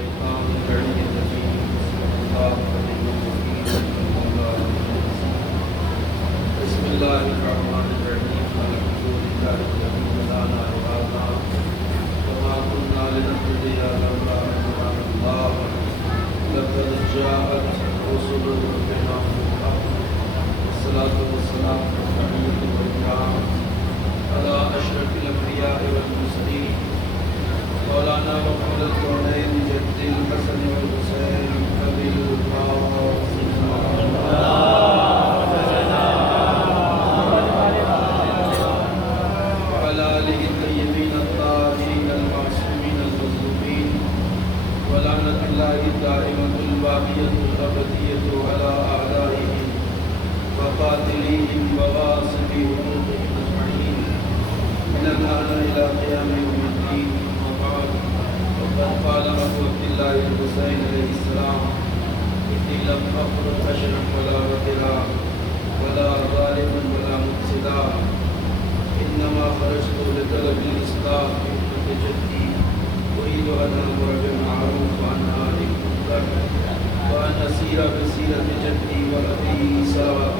الشيطان اللعين الرجيم بسم الله الرحمن الرحيم الحمد لله الذي هدانا لهذا وما كنا لنهتدي لولا أن هدانا الله لقد جاءت رسل ربنا بالحق والصلاة والسلام على أشرف الأنبياء والمرسلين مولانا وقول الكونين جد الحسن والحسين أبي القاسم وعلى آله الطيبين الطاهرين المعصومين المظلومين ولعنة الله الدائمة الباقية الأبدية على أعدائهم وقاتليهم وغاصبي حقوقهم أجمعين من الآن إلى قيام يوم الدين. وقد قال أبو عبد الله الحسين عليه السلام إني لم أخرج بشرا ولا بدرا ولا ظالما ولا مفسدا إنما خرجت لطلب الإصلاح في أمة جدي أريد أن أمر بالمعروف وأنهى عن المنكر وأن أسير بسيرة جدي وأبي صلوات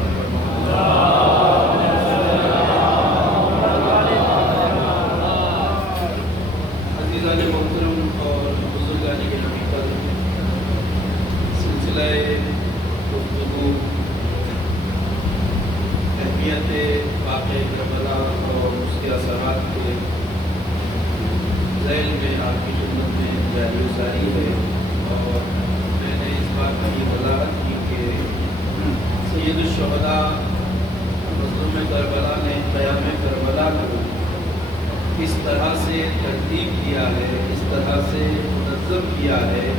عزیزان محترم اور بزرگان گرامی پر سلسلہ گفتگو اہمیت واقعہ کربلا اور اس کے اثرات کے ذیل میں آپ کی خدمت میں جاری و ساری ہے. اور میں نے اس بات کی یہ وضاحت کی کہ سید الشہداء مظلوم کربلا نے قیام کربلا کو اس طرح سے ترتیب کیا ہے, اس طرح سے منظم کیا ہے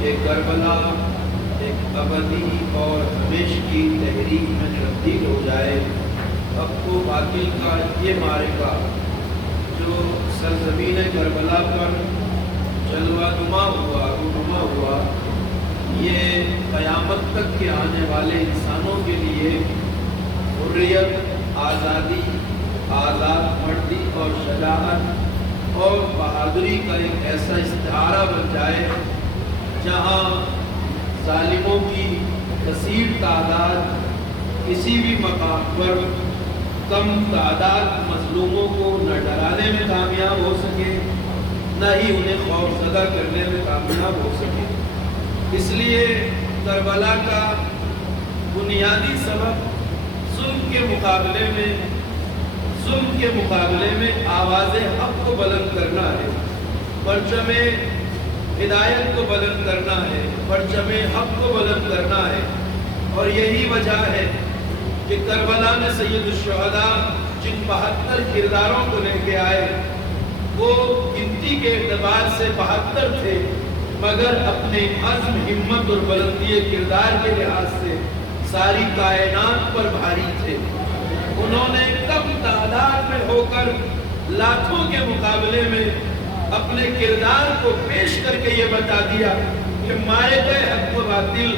کہ کربلا ایک ابدی اور ہمیشگی تحریک میں تبدیل ہو جائے. حق و باطل کا یہ معرکہ جو سرزمین کربلا پر جلوہ نما ہوا, رونما ہوا, یہ قیامت تک کے آنے والے انسانوں کے لیے حریت, آزادی, آزاد مردی اور شجاعت اور بہادری کا ایک ایسا استعارہ بن جائے جہاں ظالموں کی کثیر تعداد کسی بھی مقام پر کم تعداد مظلوموں کو نہ ڈرانے میں کامیاب ہو سکے نہ ہی انہیں خوف زدہ کرنے میں کامیاب ہو سکے. اس لیے کربلا کا بنیادی سبب ظلم کے مقابلے میں آواز حق کو بلند کرنا ہے, پرچم ہدایت کو بلند کرنا ہے, پرچم حق کو بلند کرنا ہے. اور یہی وجہ ہے کہ کربلا میں سید الشہداء جن 72 کرداروں کو لے کے آئے وہ گنتی کے اعتبار سے 72 تھے, مگر اپنے عزم, ہمت اور بلندی کردار کے لحاظ سے ساری کائنات پر بھاری تھے. انہوں نے کم تعداد میں ہو کر لاکھوں کے مقابلے میں اپنے کردار کو پیش کر کے یہ بتا دیا کہ مارے گئے حق و باطل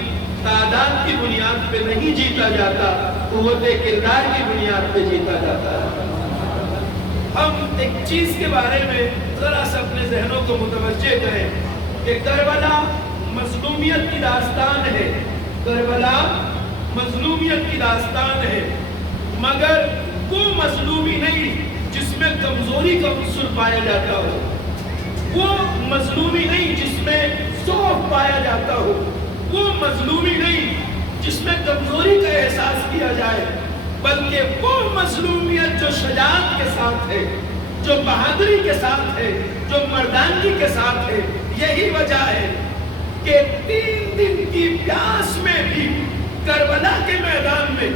تعداد کی بنیاد پہ نہیں جیتا جاتا, قوت کردار کی بنیاد پہ جیتا جاتا ہے. ہم ایک چیز کے بارے میں ذرا سا اپنے ذہنوں کو متوجہ کریں کہ کربلا مظلومیت کی داستان ہے, کربلا مظلومیت کی داستان ہے, مگر وہ مظلومی نہیں جس میں کمزوری کا عنصر پایا جاتا ہو, وہ مظلومی نہیں جس میں ضعف پایا جاتا ہو, وہ مظلومی نہیں جس میں کمزوری کا احساس کیا جائے, بلکہ وہ مظلومیت جو شجاعت کے ساتھ ہے, جو بہادری کے ساتھ ہے, جو مردانگی کے ساتھ ہے. یہی وجہ ہے کہ 3 دن کی پیاس میں بھی کربلا کے میدان میں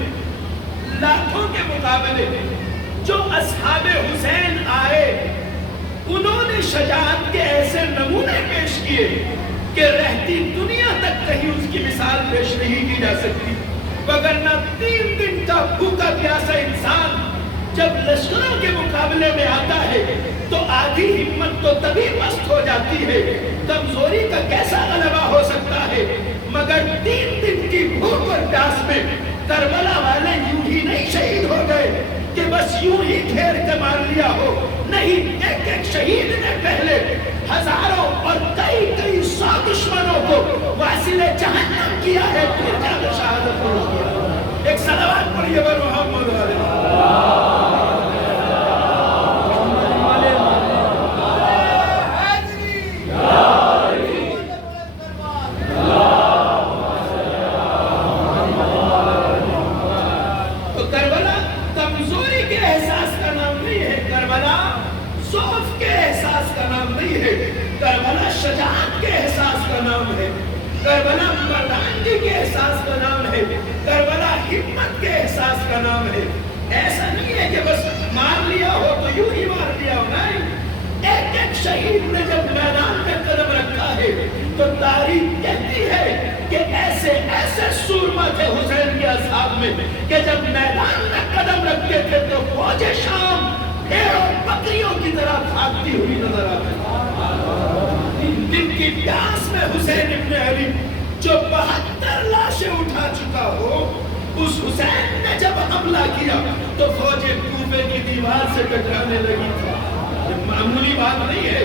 لاکھوں کے مقابلے جو اصحاب حسین آئے انہوں نے شجاعت کے ایسے نمونے پیش کیے کہ رہتی دنیا تک کہیں اس کی مثال پیش نہیں کی جا سکتی. وگرنہ 3 دن کا بھوکا پیاسا انسان جب لشکروں کے مقابلے میں آتا ہے تو آدھی ہمت تو تبھی مست ہو جاتی ہے, کمزوری کا کیسا غلبہ ہو سکتا ہے. مگر 3 دن کی بھوک اور پیاس میں کربلا والے یوں ہی نہیں شہید ہو گئے کہ بس یوں ہی گھیر کے مار لیا ہو, نہیں, ایک ایک شہید نے پہلے ہزاروں اور کئی کئی دشمنوں کو واصل جہنم کیا ہے، پھر جا کے شہادت پڑھ کیا۔ ایک صلوات پڑھیے بر محمد علیہ۔ تو کربلا کمزوری کے احساس کا نام نہیں ہے، کربلا ضعف کے احساس کا نام نہیں ہے، کربلا شجاعت کے احساس کا نام ہے، کربلا مردانگی کے احساس کا نام ہے، کربلا ہمت کے احساس کا نام ہے۔ ایسا نہیں ہے کہ بس مار لیا ہو تو یوں ہی مار لیا ہو، نہیں۔ ایک ایک شہید نے جب میدان میں قدم رکھا ہے تو تاریخ کہتی ہے کہ ایسے ایسے سورما تھے حسین کے اصحاب میں کہ جب میدان میں قدم رکھتے تھے تو فوج شام بھیڑوں بکریوں کی طرح بھاگتی ہوئی نظر آتی۔ دن کی پیاس میں حسین ابن علی جو 72 لاشیں اٹھا چکا ہو، اس حسین نے جب حملہ کیا تو فوج کوفے کی دیوار سے ٹکرانے لگی تھی۔ یہ معمولی بات نہیں ہے۔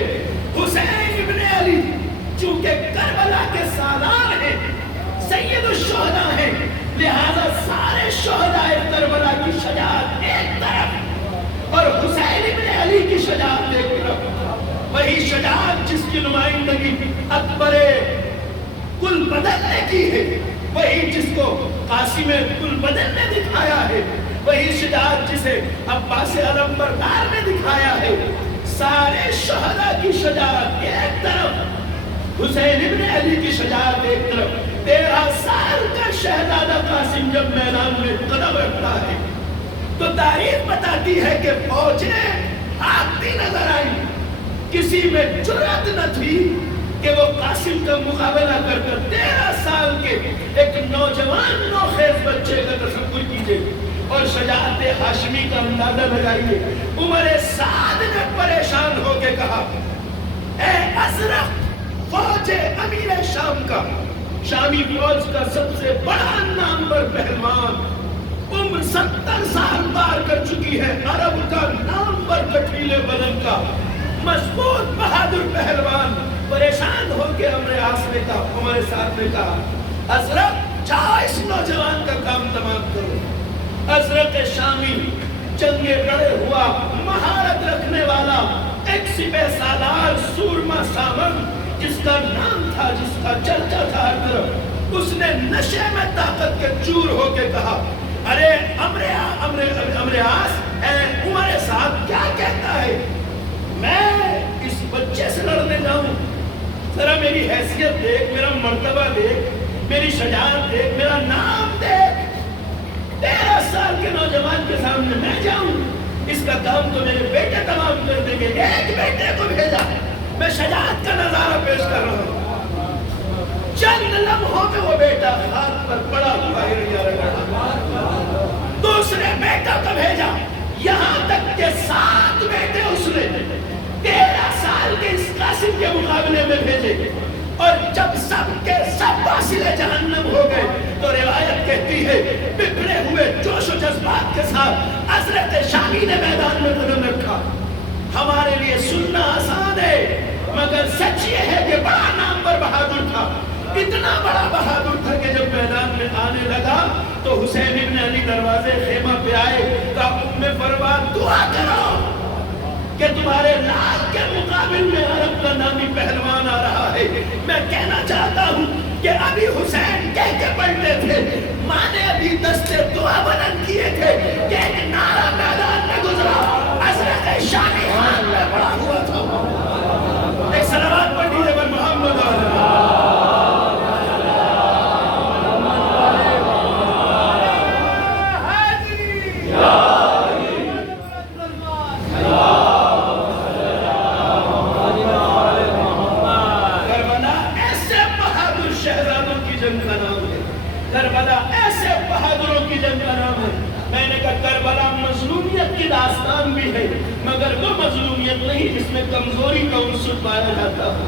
حسین ابن علی چونکہ کربلا کے سالار ہیں، سید الشہداء ہیں، لہذا سارے شہداء کربلا کی شجاعت ایک طرف اور حسین ابن علی کی شجاعت ایک طرف، وہی شجاعت جس کی نمائندگی اکبر کل بدل نے کی ہے، وہی جس کو قاسم کل بدل نے دکھایا ہے، وہی شجاعت جسے عباس علمبردار نے دکھایا ہے۔ سارے شہداء کی شجاعت ایک طرف، حسین ابن علی کی شجاعت ایک طرف۔ 13 سال کا شہزادہ قاسم جب میدان میں قدم رکھتا ہے تو تاریخ بتاتی ہے کہ فوجیں بھاگتی نظر آئی، کسی میں جرأت نہ تھی کہ وہ قاسم کا مقابلہ کر کر 13 سال کے ایک نوجوان نوخیز بچے کا تصور کیجئے اور شجاعت ہاشمی کا اندازہ لگائیے۔ عمر سعد نے پریشان ہو کے کہا، اے ازرق فوج امیر شام کا، شامی فوج کا سب سے بڑا نامور پہلوان، عمر 70 سال پار کر چکی ہے، عرب کا نامور کٹھیلے بدن کا مضبوط بہادر پہلوان، پریشان ہو کے عمر سعد نے کہا، ازرق جاؤ اس نوجوان کا کام تمام کرو۔ ازرق شامی جنگ لڑے ہوا مہارت رکھنے والا ایک سپہ سالار سورما سامن جس کا نام تھا، جس کا چرچا تھا ہر طرف، اس نے نشے میں طاقت کے چور ہو کے کہا، ارے امریاس، اے عمر صاحب کیا کہتا ہے؟ میں اس بچے سے لڑنے جاؤں؟ ذرا میری حیثیت دیکھ، میرا مرتبہ دیکھ، میری شجاعت دیکھ، میرا نام دیکھ۔ 13 سال کے نوجوان کے سامنے میں جاؤں؟ اس کا کام تو میرے بیٹے تمام کر دیں گے۔ ایک بیٹے کو بھیجا، میں شجاعت کا نظارہ پیش کر رہا ہوں۔ چند لمحوں میں وہ بیٹا ہاتھ پر پڑا ہوا ہریا رہا۔ دوسرے بیٹا کو بھیجا، یہاں تک کہ 7 بیٹے اس نے 13 سال کے اس قاسم کے مقابلے میں بھیجے، اور جب سب کے سب واصل جہنم ہو گئے تو روایت کہتی ہے بکھرے ہوئے جوش و جذبات کے ساتھ حضرت شامی نے میدان میں قدم رکھا۔ ہمارے لیے سننا آسان ہے، مگر سچ یہ ہے کہ بڑا نامور بہادر تھا، اتنا بڑا بہادر تھا کہ جب میدان میں آنے لگا تو حسین ابن علی دروازے خیمہ پہ آئے، کہا ام فروات دعا کرو کہ تمہارے لال کے مقابل میں عرب کا نامی پہلوان آ رہا ہے۔ میں کہنا چاہتا ہوں کہ ابھی حسین کہہ کے پڑھتے تھے، ماں نے ابھی دستے دعا بلند کیے تھے کہ ایک نعرہ میدان میں گزرا، حضرت شامی خان میں پڑا ہوا تھا۔ ایک صلوات پڑھ دیجیے پر محمد علیہ۔ کربلا ایسے بہادروں کی جنگ کا نام ہے۔ میں نے کہا کربلا مظلومیت کی داستان بھی ہے، مگر وہ مظلومیت نہیں جس میں کمزوری کا عنصر پایا جاتا ہو،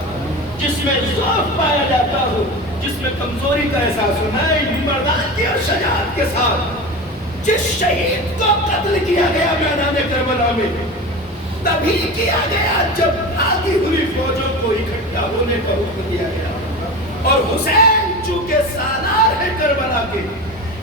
جس میں ضعف پایا جاتا ہو، جس میں کمزوری کا احساس ہو۔ نہیں، مردانگی اور شجاعت کے ساتھ جس شہید کو قتل کیا گیا میدان کربلا میں، تبھی کیا گیا جب بھاگی ہوئی فوجوں کو اکٹھا ہونے کا حکم دیا گیا۔ اور حسین چونکہ سالار ہے کربلا کے،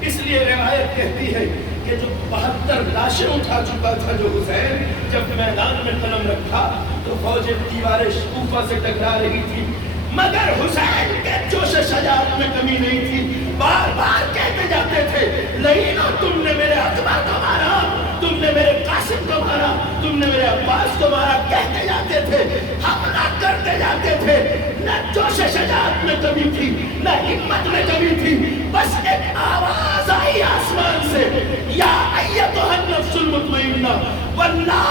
اس لیے روایت کہتی ہے کہ جو 72 لاشیں اٹھا چکا تھا جو حسین، جب میدان میں قدم رکھا تو فوجیں دیوار کوفہ سے ٹکرا رہی تھی، مگر حسین کے جوش شجاعت میں کمی نہیں تھی۔ بار بار کہتے جاتے تھے لئینو تم نے میرے اکبر کو مارا، تم نے میرے قاسم کو مارا، تم نے میرے عباس کو مارا، کہتے جاتے تھے، حملہ کرتے جاتے تھے۔ نہ جوش شجاعت میں کمی تھی، نہ ہمت میں کمی تھی، بس ایک آواز آئی آسمان سے، یا ایتھا النفس المطمئنہ، واللہ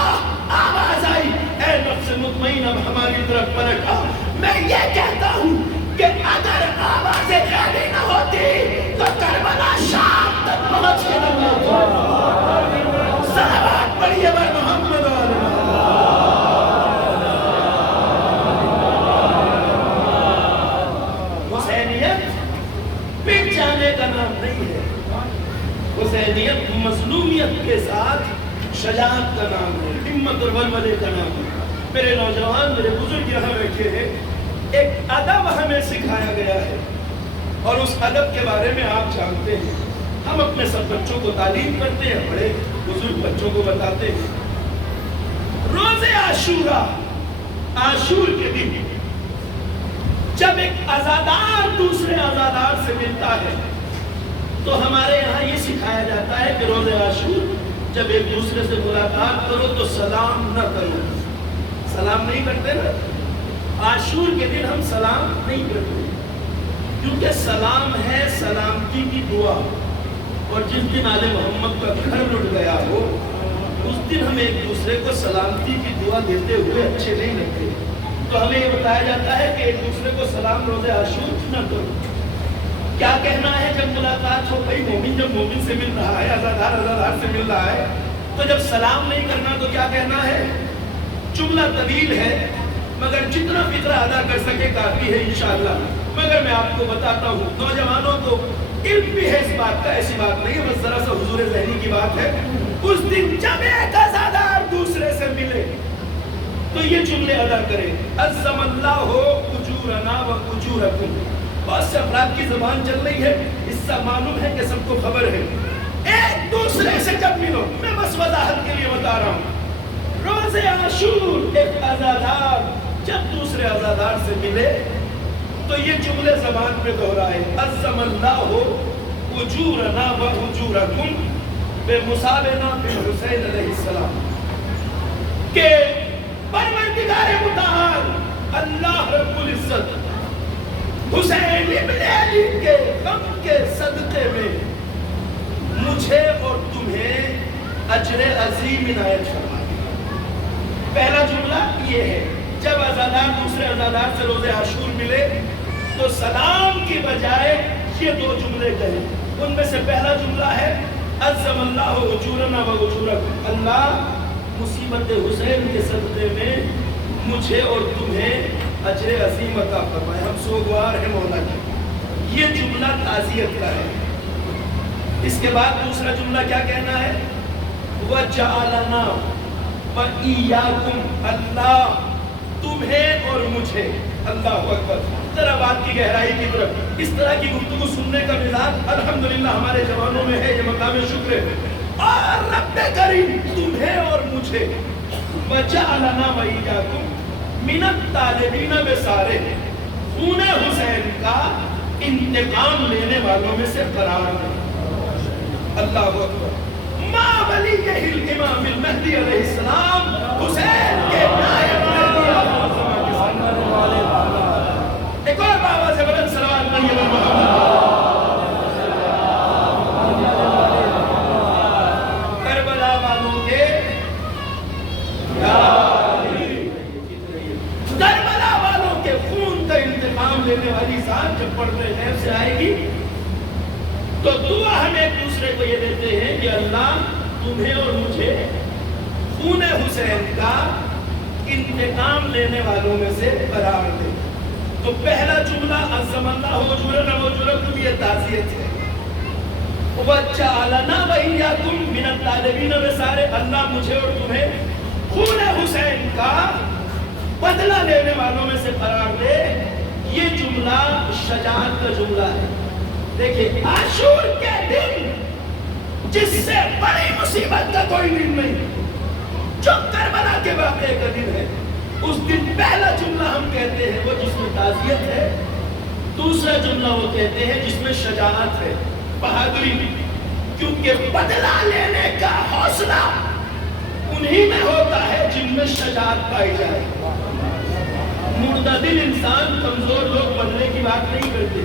آواز آئی، اے نفس مطمئنہ ہماری طرف پلٹ آ۔ میں یہ کہتا ہوں کہ اگر آوازیں غیبی نہ ہوتی تو کربلا شام تک پہنچ کے نہ ہوتی۔ صلوات پڑھیے بر محمد و آل محمد۔ حسینیت پٹ جانے کا نام نہیں ہے، حسینیت مظلومیت کے ساتھ شجاعت کا نام ہے، ہمت اور ولولے کا نام ہے۔ میرے نوجوان، میرے بزرگ یہاں بیٹھے ہیں، ایک ادب ہمیں سکھایا گیا ہے اور اس ادب کے بارے میں آپ جانتے ہیں۔ ہم اپنے سب بچوں کو تعلیم کرتے ہیں، بڑے بزرگ بچوں کو بتاتے ہیں۔ روز عاشورہ، عاشور کے دن جب ایک عزادار دوسرے عزادار سے ملتا ہے تو ہمارے یہاں یہ سکھایا جاتا ہے کہ روز عاشور جب ایک دوسرے سے ملاقات کرو تو سلام نہ کرو۔ سلام نہیں کرتے نا، عاشور کے دن ہم سلام نہیں کرتے، کیونکہ سلام ہے سلامتی کی دعا، اور جس دن آل محمد کا گھر لٹ گیا ہو اس دن ہم ایک دوسرے کو سلامتی کی دعا دیتے ہوئے اچھے نہیں لگتے۔ تو ہمیں یہ بتایا جاتا ہے کہ ایک دوسرے کو سلام روز عاشور نہ کرو۔ کیا کہنا ہے جب ملاقات ہو گئی، مومن جب مومن سے مل رہا ہے، عزادار عزادار سے مل رہا ہے، تو جب سلام نہیں کرنا تو کیا کہنا ہے؟ جملہ طویل ہے مگر جتنا فکرہ ادا کر سکے کافی ہے انشاءاللہ۔ مگر میں آپ کو بتاتا ہوں، نوجوانوں کو علم بھی ہے اس بات کا، ایسی بات نہیں ہے، بس ذرا سا حضور ذہنی کی بات ہے۔ اس دن جب ایک عزادار دوسرے سے ملے تو یہ جملے ادا کرے، عظم اللہ اجورنا و اجورکم۔ بہت سے افراد کی زبان چل رہی ہے، اس سے معلوم ہے کہ سب کو خبر ہے۔ ایک دوسرے سے جب ملو، میں بس وضاحت کے لیے بتا رہا ہوں، روز عاشور ایک عزادار جب دوسرے عزادار سے ملے تو یہ جملے زبان پہ دہرائے، عظم اللہ اجورنا و اجورکم بمصابنا بالحسین علیہ السلام، کہ پروردگار متعال اللہ رب العزت حسین ابن علی کے غم کے صدقے میں مجھے اور تمہیں اجر عظیم عنایت فرمائے۔ پہلا جملہ یہ ہے، جب عزادار دوسرے عزادار سے روز عاشور ملے تو سلام کی بجائے یہ دو جملے کہے۔ ان میں سے پہلا جملہ ہے عظم اللہ اجورنا و اجورکم، اللہ مصیبت حسین کے صدقے میں مجھے اور تمہیں اجر عظیم عطا فرمائے، ہم سوگوار ہیں مولا کے۔ یہ جملہ تعزیت کا ہے۔ اس کے بعد دوسرا جملہ کیا کہنا ہے؟ وَجَعَلَنَا وَإِيَّاكُمْ، اللہ تمہیں اور مجھے۔ اللہ اکبر۔ ذرا بات کی گہرائی کی طرف، اس طرح کی گفتگو سننے کا مزاج الحمدللہ ہمارے جوانوں میں ہے، یہ مقام شکر ہے۔ اور رب کریم تمہیں اور مجھے، وَجَعَلَنَا وَإِيَّاكُمْ مِنَ الطَّالِبِينَ بِسَارِ، خون حسین کا انتقام لینے والوں میں سے قرار دے۔ اللہ اکبر۔ ما ولیہ الامام المہدی علیہ السلام، حسین کے نائب مہدی ایک اور بابا سے بلند صلوات پڑھیے کربلا والوں کے کربلا والوں کے خون کا انتقام لینے والی ذات جب پڑھتے غیب سے آئے گی تو دعا ہم ایک دوسرے کو یہ دیتے ہیں کہ اللہ تمہیں اور مجھے خون حسین کا انتقام لینے والوں میں سے قرار دے۔ تو پہلا جملہ عظم اللہ اجورنا و اجورکم، یہ تعزیت ہے۔ وَجَعَلَنَا وَإِيَّاكُمْ مِنَ الطَّالِبِينَ بِسَارِ، اللہ مجھے اور تمہیں خون حسین کا بدلہ لینے والوں میں سے قرار دے۔ یہ جملہ شجاعت کا جملہ ہے. دیکھیں عاشور کے دن جس سے بڑی مصیبت کا کوئی دن نہیں جو کربلا کے واقعے کا دن ہے. اس دن پہلا جملہ ہم کہتے ہیں وہ جس میں تعزیت ہے. دوسرا جملہ وہ کہتے ہیں جس میں شجاعت ہے, بہادری. کیونکہ بدلہ لینے کا حوصلہ انہی میں ہوتا ہے جن میں شجاعت پائی جائے. مردہ دل انسان, کمزور لوگ بدلے کی بات نہیں کرتے.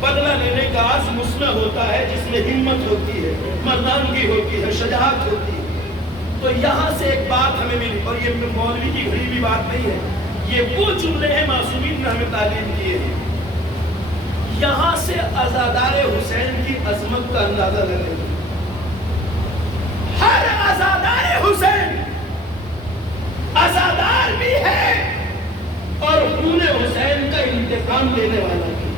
بدلہ لینے کا عزم اس میں ہوتا ہے جس میں ہمت ہوتی ہے, مردانگی ہوتی ہے, شجاعت ہوتی ہے. تو یہاں سے ایک بات ہمیں ملی, اور یہ مولوی کی گھڑی بھی بات نہیں ہے, یہ وہ جملے ہیں معصومین نے ہمیں تعلیم کیے ہیں. یہاں سے عزادار حسین کی عظمت کا اندازہ لگے. ہر عزادار حسین عزادار بھی ہے اور خون حسین کا انتقام لینے والا بھی.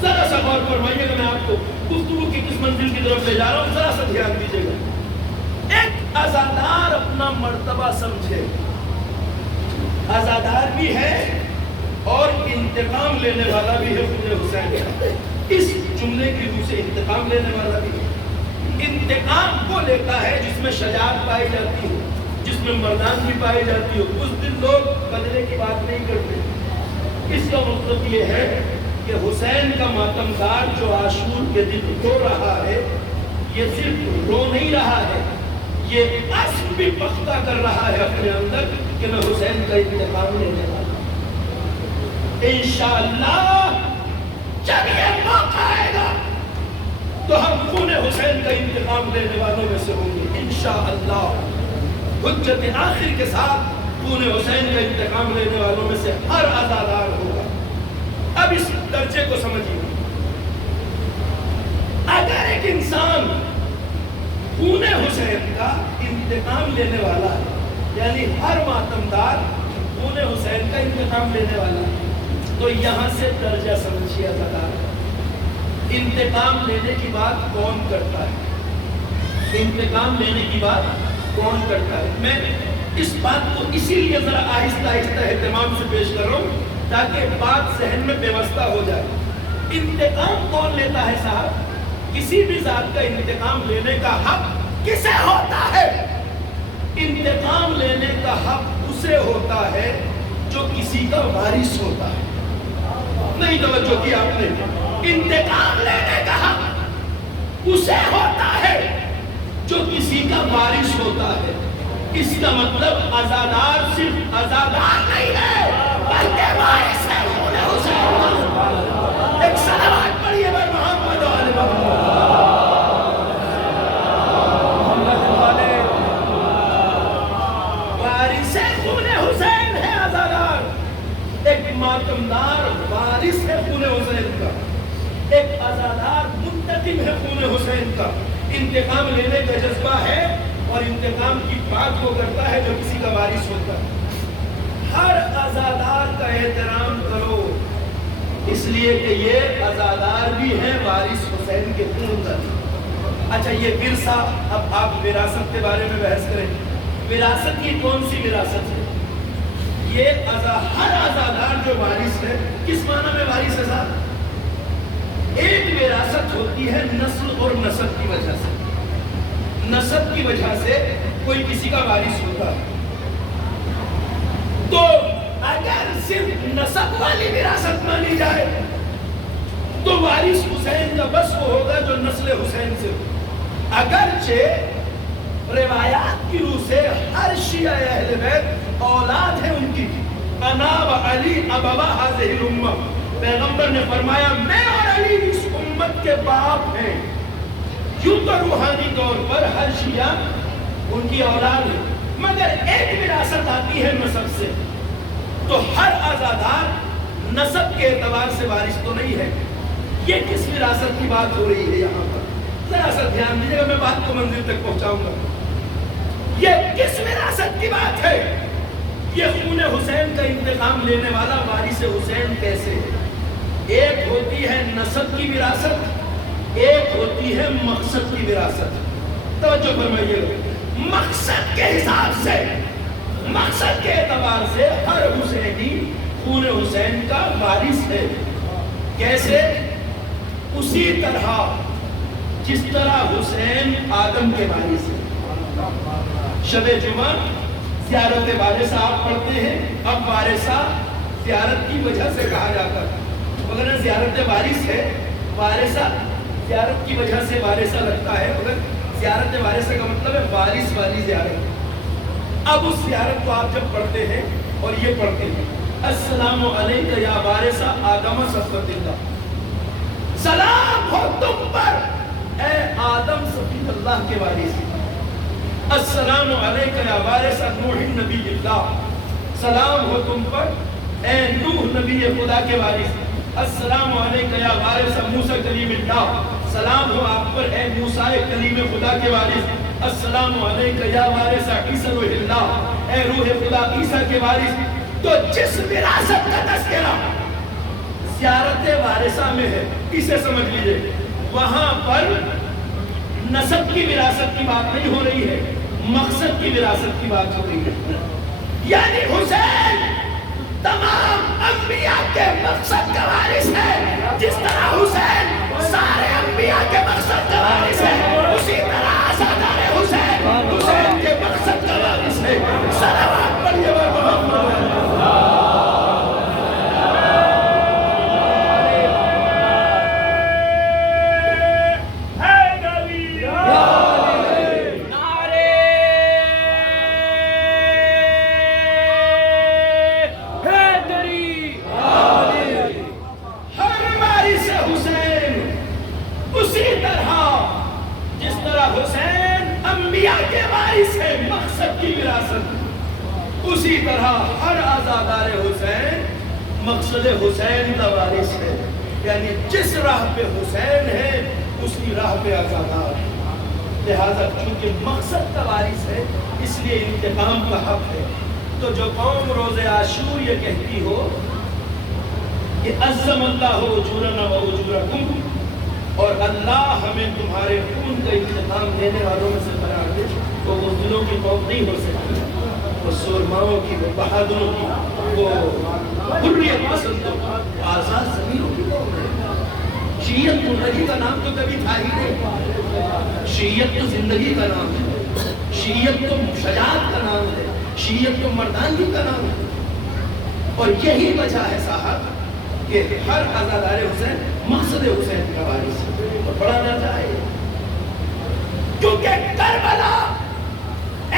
ذرا سا غور فرمائیے گا, میں آپ کو گفتگو کی کس منزل کی طرف لے جا رہا ہوں, ذرا سا دھیان دیجیے گا. ایک عزادار اپنا مرتبہ سمجھے, عزادار بھی ہے اور انتقام لینے والا بھی ہے خون حسین کا. اس جملے کی روح سے انتقام لینے والا بھی ہے. انتقام وہ لیتا ہے جس میں شجاعت پائی جاتی ہے, جس میں مردانگی پائی جاتی ہے. اس دن لوگ بدلے کی بات نہیں کرتے. اس کا مطلب یہ ہے کہ حسین کا ماتمدار جو عاشور کے دن رو رہا ہے, یہ صرف رو نہیں رہا ہے, یہ عزم بھی پختہ کر رہا ہے اپنے اندر کہ میں حسین کا انتقام لینے والا ہوں. انشاءاللہ جب یہ موقع آئے گا تو ہم خون حسین کا انتقام لینے والوں میں سے ہوں گے انشاءاللہ. حجت آخر کے ساتھ خون حسین کا انتقام لینے والوں میں سے ہر عزادار ہوگا. اب اس درجے کو سمجھیے. اگر ایک انسان خون حسین کا انتقام لینے والا ہے, یعنی ہر ماتمدار خون حسین کا انتقام لینے والا ہے, تو یہاں سے درجہ سمجھیے عزادار. انتقام لینے کی بات کون کرتا ہے؟ انتقام لینے کی بات کون کرتا ہے؟ میں اس بات کو اسی لیے ذرا آہستہ آہستہ اہتمام سے پیش کر رہا ہوں تاکہ بات ذہن میں پیوستہ ہو جائے. انتقام کون لیتا ہے صاحب؟ کسی بھی ذات کا انتقام لینے کا حق کسے ہوتا ہے؟ انتقام لینے کا حق اسے ہوتا ہے جو کسی کا وارث ہوتا ہے. نہیں توجہ کی آپ نے؟ انتقام لینے کا حق اسے ہوتا ہے جو کسی کا وارث ہوتا ہے. اس کا مطلب عزادار صرف عزادار نہیں ہے بلکہ وارث ہے خون حسین کا. ایک صلوات پڑھیے بر محمد و آل محمد. وارث خون حسین ہے عزادار. ایک ماتمدار وارث ہے خون حسین کا, ایک عزادار منتقم ہے خون حسین کا. انتقام لینے کا جذبہ ہے اور انتقام کی بات وہ کرتا ہے جو کسی کا وارث ہوتا ہے. ہر عزادار کا احترام کرو, اس لیے کہ یہ عزادار بھی ہیں وارث حسین کے خون کا. اچھا یہ ورثہ, اب آپ وراثت کے بارے میں بحث کریں. وراثت کی کون سی وراثت ہے؟ یہ ہر عزادار جو وارث ہے, کس معنی میں وارث ہے صاحب؟ ایک وراثت ہوتی ہے نسل اور نسب کی وجہ سے. نسب کی وجہ سے کوئی کسی کا وارث ہوتا ہے. تو اگر صرف نسب والی وراثت مانی جائے تو وارث حسین کا بس وہ ہوگا جو نسل حسین سے ہو. اگرچہ روایات کی روح سے ہر شیعہ اہل بیت اولاد ہے ان کی. انا و علی ابوا ہذہ الامہ, پیغمبر نے فرمایا میں اور علی اس امت کے باپ ہیں. یوں تو روحانی طور پر ہر شیعہ ان کی اولاد ہے, مگر ایک وراثت آتی ہے نسب سے. تو ہر عزادار نسب کے اعتبار سے وارث تو نہیں ہے. یہ کس وراثت کی بات ہو رہی ہے یہاں پر؟ ذرا سا دھیان دیجیے گا, میں بات کو منزل تک پہنچاؤں گا. یہ کس وراثت کی بات ہے؟ یہ خون حسین کا انتقام لینے والا وارث حسین کیسے ہے؟ ایک ہوتی ہے نسب کی وراثت, ایک ہوتی ہے مقصد کی وراثت. توجہ فرمائیے گا, مقصد کے حساب سے, مقصد کے اعتبار سے ہر حسینی خون حسین کا وارث ہے. کیسے؟ اسی طرح جس طرح حسین آدم کے وارث ہیں۔ شب جمعہ زیارت وارثہ آپ پڑھتے ہیں، اب وارثہ زیارت کی وجہ سے کہا جاتا ہے، مگر زیارت وارث ہے، وارثہ زیارت کی وجہ سے وارثہ لگتا ہے، مگر زیارت وارثہ کا مطلب ہے وارث والی زیارت۔ اب اس زیارت کو آپ جب پڑھتے ہیں اور یہ پڑھتے ہیں السلام علیکہ یا وارث آدم صفوت اللہ، سلام ہو تم پر اے آدم صفی اللہ کے وارث، السلام علیکہ یا وارث نوح نبی اللہ، سلام ہو تم پر اے نوح نبی خدا کے وارث، السلام علیکہ یا وارث موسیٰ کلیم اللہ، سلام ہو آپ پر اے موسیٰ کلیم خدا کے وارث، السلام علیکہ یا وارث عیسیٰ روح اللہ، اے روح خدا عیسیٰ کے وارث۔ تو جس وراثت کا تذکرہ زیارت وارثہ میں ہے، اسے سمجھ لیجئے، وہاں پر نسب کی وراثت کی بات نہیں ہو رہی ہے، مقصد کی وراثت کی بات ہو رہی ہے۔ یعنی حسین تمام انبیاء کے مقصد کا وارث ہے، جس طرح حسین سارے انبیاء کے مقصد کا وارث ہے، اسی طرح آزادار حسین حسین کے مقصد کا وارث ہے۔ صلوات پڑھیے محمد۔ اسی طرح ہر آزادار حسین مقصد حسین کا وارث ہے، یعنی جس راہ پہ حسین ہے اسی راہ پہ آزادار ہے۔ لہذا چونکہ مقصد کا وارث ہے اس لیے انتقام کا حق ہے۔ تو جو قوم روز عاشور یہ کہتی ہو کہ عظم اللہ اجورنا و اجورکم، اور اللہ ہمیں تمہارے خون کا انتقام دینے والوں میں سے قرار دے، تو وہ دلوں کی قوم نہیں ہو سکتی، وہ سورماؤں کی، وہ بہادروں کی، وہ حریت پسندوں کی، آزاد ضمیروں کی قوم ہے۔ شیعت زندگی کا نام تو کبھی تھا ہی نہیں، شیعت تو زندگی کا نام ہے، شیعت تو شجاعت کا نام ہے، شیعت تو مردانگی کا نام ہے۔ اور یہی وجہ ہے صاحب کہ ہر آزادار حسین مقصد حسین کا وارث ہے اور بڑا نہ جائے، کیونکہ کربلا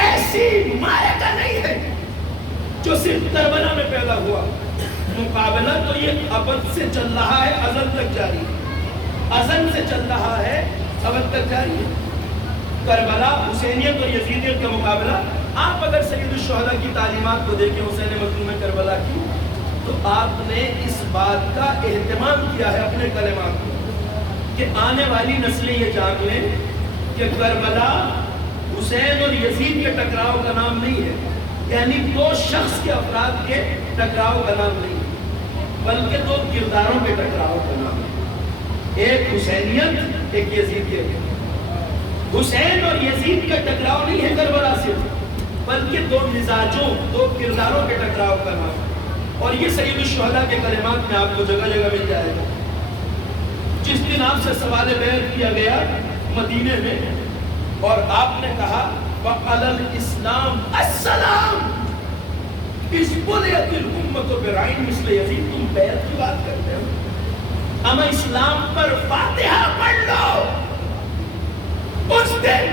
ایسی معرکہ نہیں ہے جو صرف کربلا میں پیدا ہوا، مقابلہ تو یہ ابد سے چل رہا ہے، ازل تک جاری ہے، ازل سے چل رہا ہے، ابد تک جاری ہے۔ کربلا حسینیت اور یزیدیت کا مقابلہ، آپ اگر سید الشہداء کی تعلیمات کو دیکھیں حسین مظلوم کربلا کی، تو آپ نے اس بات کا اہتمام کیا ہے اپنے کلمات میں کہ آنے والی نسلیں یہ جان لیں کہ کربلا حسین اور یزید کے ٹکراؤ کا نام نہیں ہے، یعنی دو شخص کے افراد کے ٹکراؤ کا نام نہیں ہے، بلکہ دو کرداروں کے ٹکراؤ کا نام ہے، ایک حسینیت ایک یزیدیت۔ حسین اور یزید کا ٹکراؤ نہیں ہے کربلا سے، بلکہ دو مزاجوں، دو کرداروں کے ٹکراؤ کا نام ہے۔ اور یہ سید الشہداء کے کلمات میں آپ کو جگہ جگہ مل جائے گا۔ جس دن آپ سے سوال بیعت کیا گیا مدینے میں اور آپ نے کہا وَعَلَى الْإِسْلَامِ السَّلَامِ اِذْ بُلِيَتِ الْأُمَّةُ بِرَعِينِ مِثْلِ یزید، تم بیعت کی بات کرتے ہو، اما اسلام پر فاتحہ پڑھ لو۔ اس دن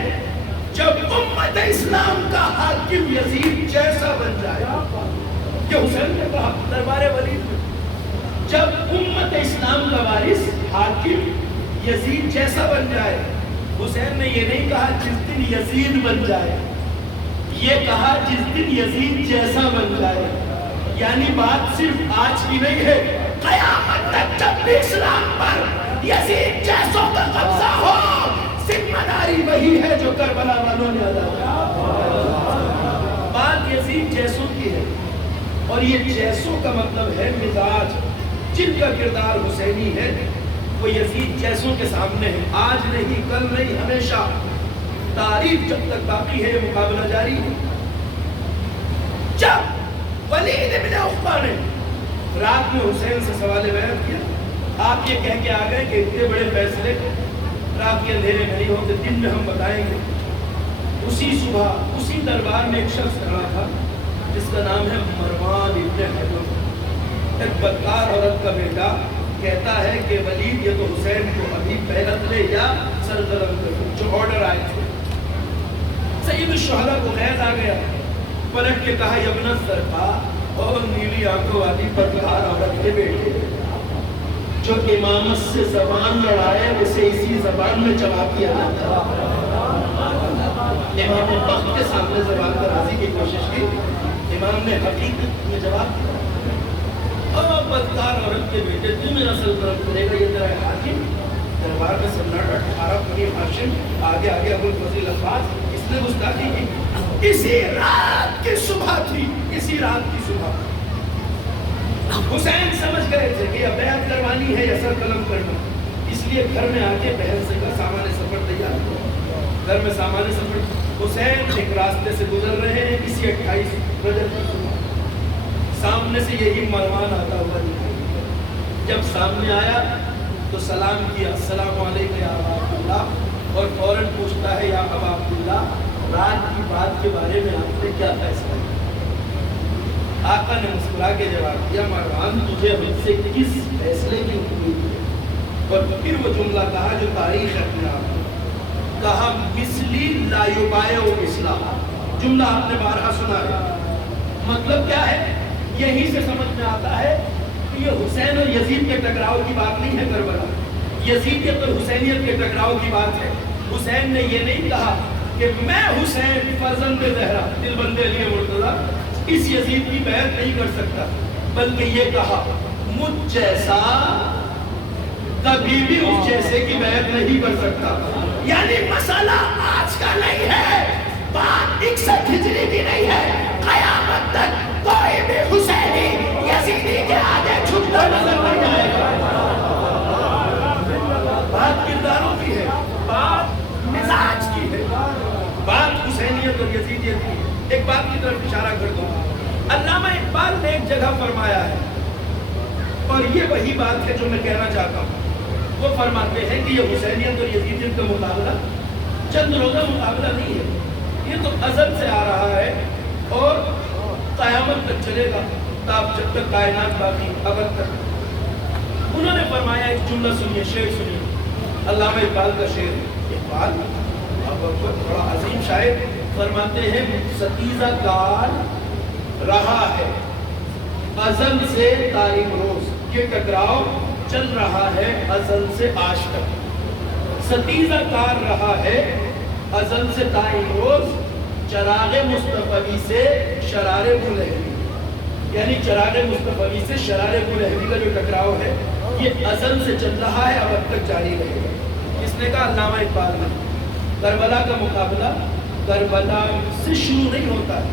جب امت اسلام کا حاکم یزید جیسا بن جائے، کہ حسین نے کہا دربار ولید میں، جب امت اسلام کا وارث حاکم یزید جیسا بن جائے، حسین نے یہ نہیں کہا جس دن یزید بن جائے، یہ کہا جس دن یزید جیسا بن جائے، یعنی بات صرف آج کی نہیں ہے، قیامت تک جب بھی اسلام پر یزید جیسوں کا قبضہ ہو، ذمہ داری وہی ہے جو کربلا والوں نے ادا کیا۔ بات یزید جیسوں کی ہے، اور یہ جیسوں کا مطلب ہے مزاج، جن کا کردار حسینی ہے وہ یزید جیسوں کے سامنے ہے، آج نہیں کل نہیں ہمیشہ، تاریخ جب تک باقی ہے مقابلہ جاری ہے۔ جب ولید ابن عقبہ نے رات میں حسین سے سوال بیعت کیا آپ یہ کہہ کے آ گئے کہ اتنے بڑے فیصلے رات کے اندھیرے میں نہیں ہوتے، دن میں ہم بتائیں گے۔ اسی صبح اسی دربار میں ایک شخص کھڑا تھا جس کا نام ہے مروان ابن حکم، ایک بدکار عورت کا بیٹا، کہتا ہے کہ ولید یہ تو حسین کو ابھی پہلت لے یا سر قلم کرو، جو آرڈر آئے تھے۔ سید الشہداء کو خیز آ گیا، پلٹ کے کہا یبن الزرقاء، اور نیلی آنکھوں والی بدکار عورت کے بیٹے، جو امامت سے زبان لڑائے اسے اسی زبان میں جواب دیا جاتا ہے۔ امام وقت کے سامنے زبان درازی کی کوشش کی، امام نے حقیقت میں جواب دیا۔ اور بدکار عورت کے بیٹے، تو میرا سر قلم کرے گا، یہ تیرا حاکم؟ دربار میں سناٹا، 18 بنی ہاشم، آگے آگے ابو الفضل عباس، اس نے گستاخی کی۔ اسی رات کی صبح تھی، اسی رات کی صبح حسین سمجھ گئے تھے کہ اب بیعت کروانی ہے یا سر قلم کرنا، اس لیے گھر میں آ کے بہن سے کہا سامان سفر تیار کرو۔ گھر میں سامان سفر، حسین ایک راستے سے گزر رہے ہیں، اسی 28 رجب کی صبح سامنے سے یہی مروان آتا ہوا دکھائی۔ جب سامنے آیا تو سلام کیا، السلام علیکم یا ابا عبداللہ، اور فوراً پوچھتا ہے یا ابا عبداللہ رات کی بات کے بارے میں آپ نے کیا فیصلہ کیا؟ آقا نے مسکرا کے جواب دیا، مروان تجھے مجھ سے کس فیصلے کی امید ہے؟ اور پھر وہ جملہ کہا جو تاریخ اپنے آپ کہا، مثلی لا یبایع مثلا۔ جملہ آپ نے بارہا سنا ہے، مطلب کیا ہے؟ یہی سے سمجھ میں آتا ہے کہ یہ حسین اور یزید کے ٹکراؤ کی بات نہیں ہے کربلا، یزیدیت اور حسینیت کے ٹکراؤ کی بات ہے۔ حسین نے یہ نہیں کہا کہ میں حسین فرزند زہرا دلبند علی مرتضی اس یزید کی بیعت نہیں کر سکتا، بلکہ یہ کہا مجھ جیسا کبھی بھی اس جیسے کی بیعت نہیں کر سکتا۔ یعنی مسئلہ آج کا نہیں ہے، بات 61 ہجری کی نہیں ہے، قیامت تک کوئی بھی حسینی یزیدی کے آگے جھکتا نظر نہیں آئے گا۔ بات کرداروں کی ہے، بات مزاج کی ہے، بات حسینیت اور یزیدیت کی ہے۔ ایک بات کی طرف اشارہ کر دوں، علامہ اقبال نے ایک جگہ فرمایا ہے، اور یہ وہی بات ہے جو میں کہنا چاہتا ہوں۔ وہ فرماتے ہیں کہ یہ حسینیت اور یزیدیت کا مقابلہ چند روزہ مقابلہ نہیں ہے، یہ تو ازل سے آ رہا ہے اور قیامت تک چلے گا، جب تک کائنات باقی ابد تک۔ انہوں نے فرمایا ایک جملہ سنیے، شعر سنیے، علامہ اقبال کا شعر ہے۔ اقبال بڑا عظیم شاعر، فرماتے ہیں ستیزہ کار رہا ہے ازل سے تا امروز، یہ ٹکراؤ چل رہا ہے ازل سے آج تک۔ ستیزہ کار رہا ہے ازل سے تا امروز، چراغ مصطفی سے شرار بلہوی، یعنی چراغ مصطفی سے شرار بلہوی کا جو ٹکراؤ ہے یہ ازل سے چل رہا ہے، اب تک جاری رہے گا۔ کس نے کہا؟ علامہ اقبال نے۔ کربلا کا مقابلہ کربلا سے شروع نہیں ہوتا ہے،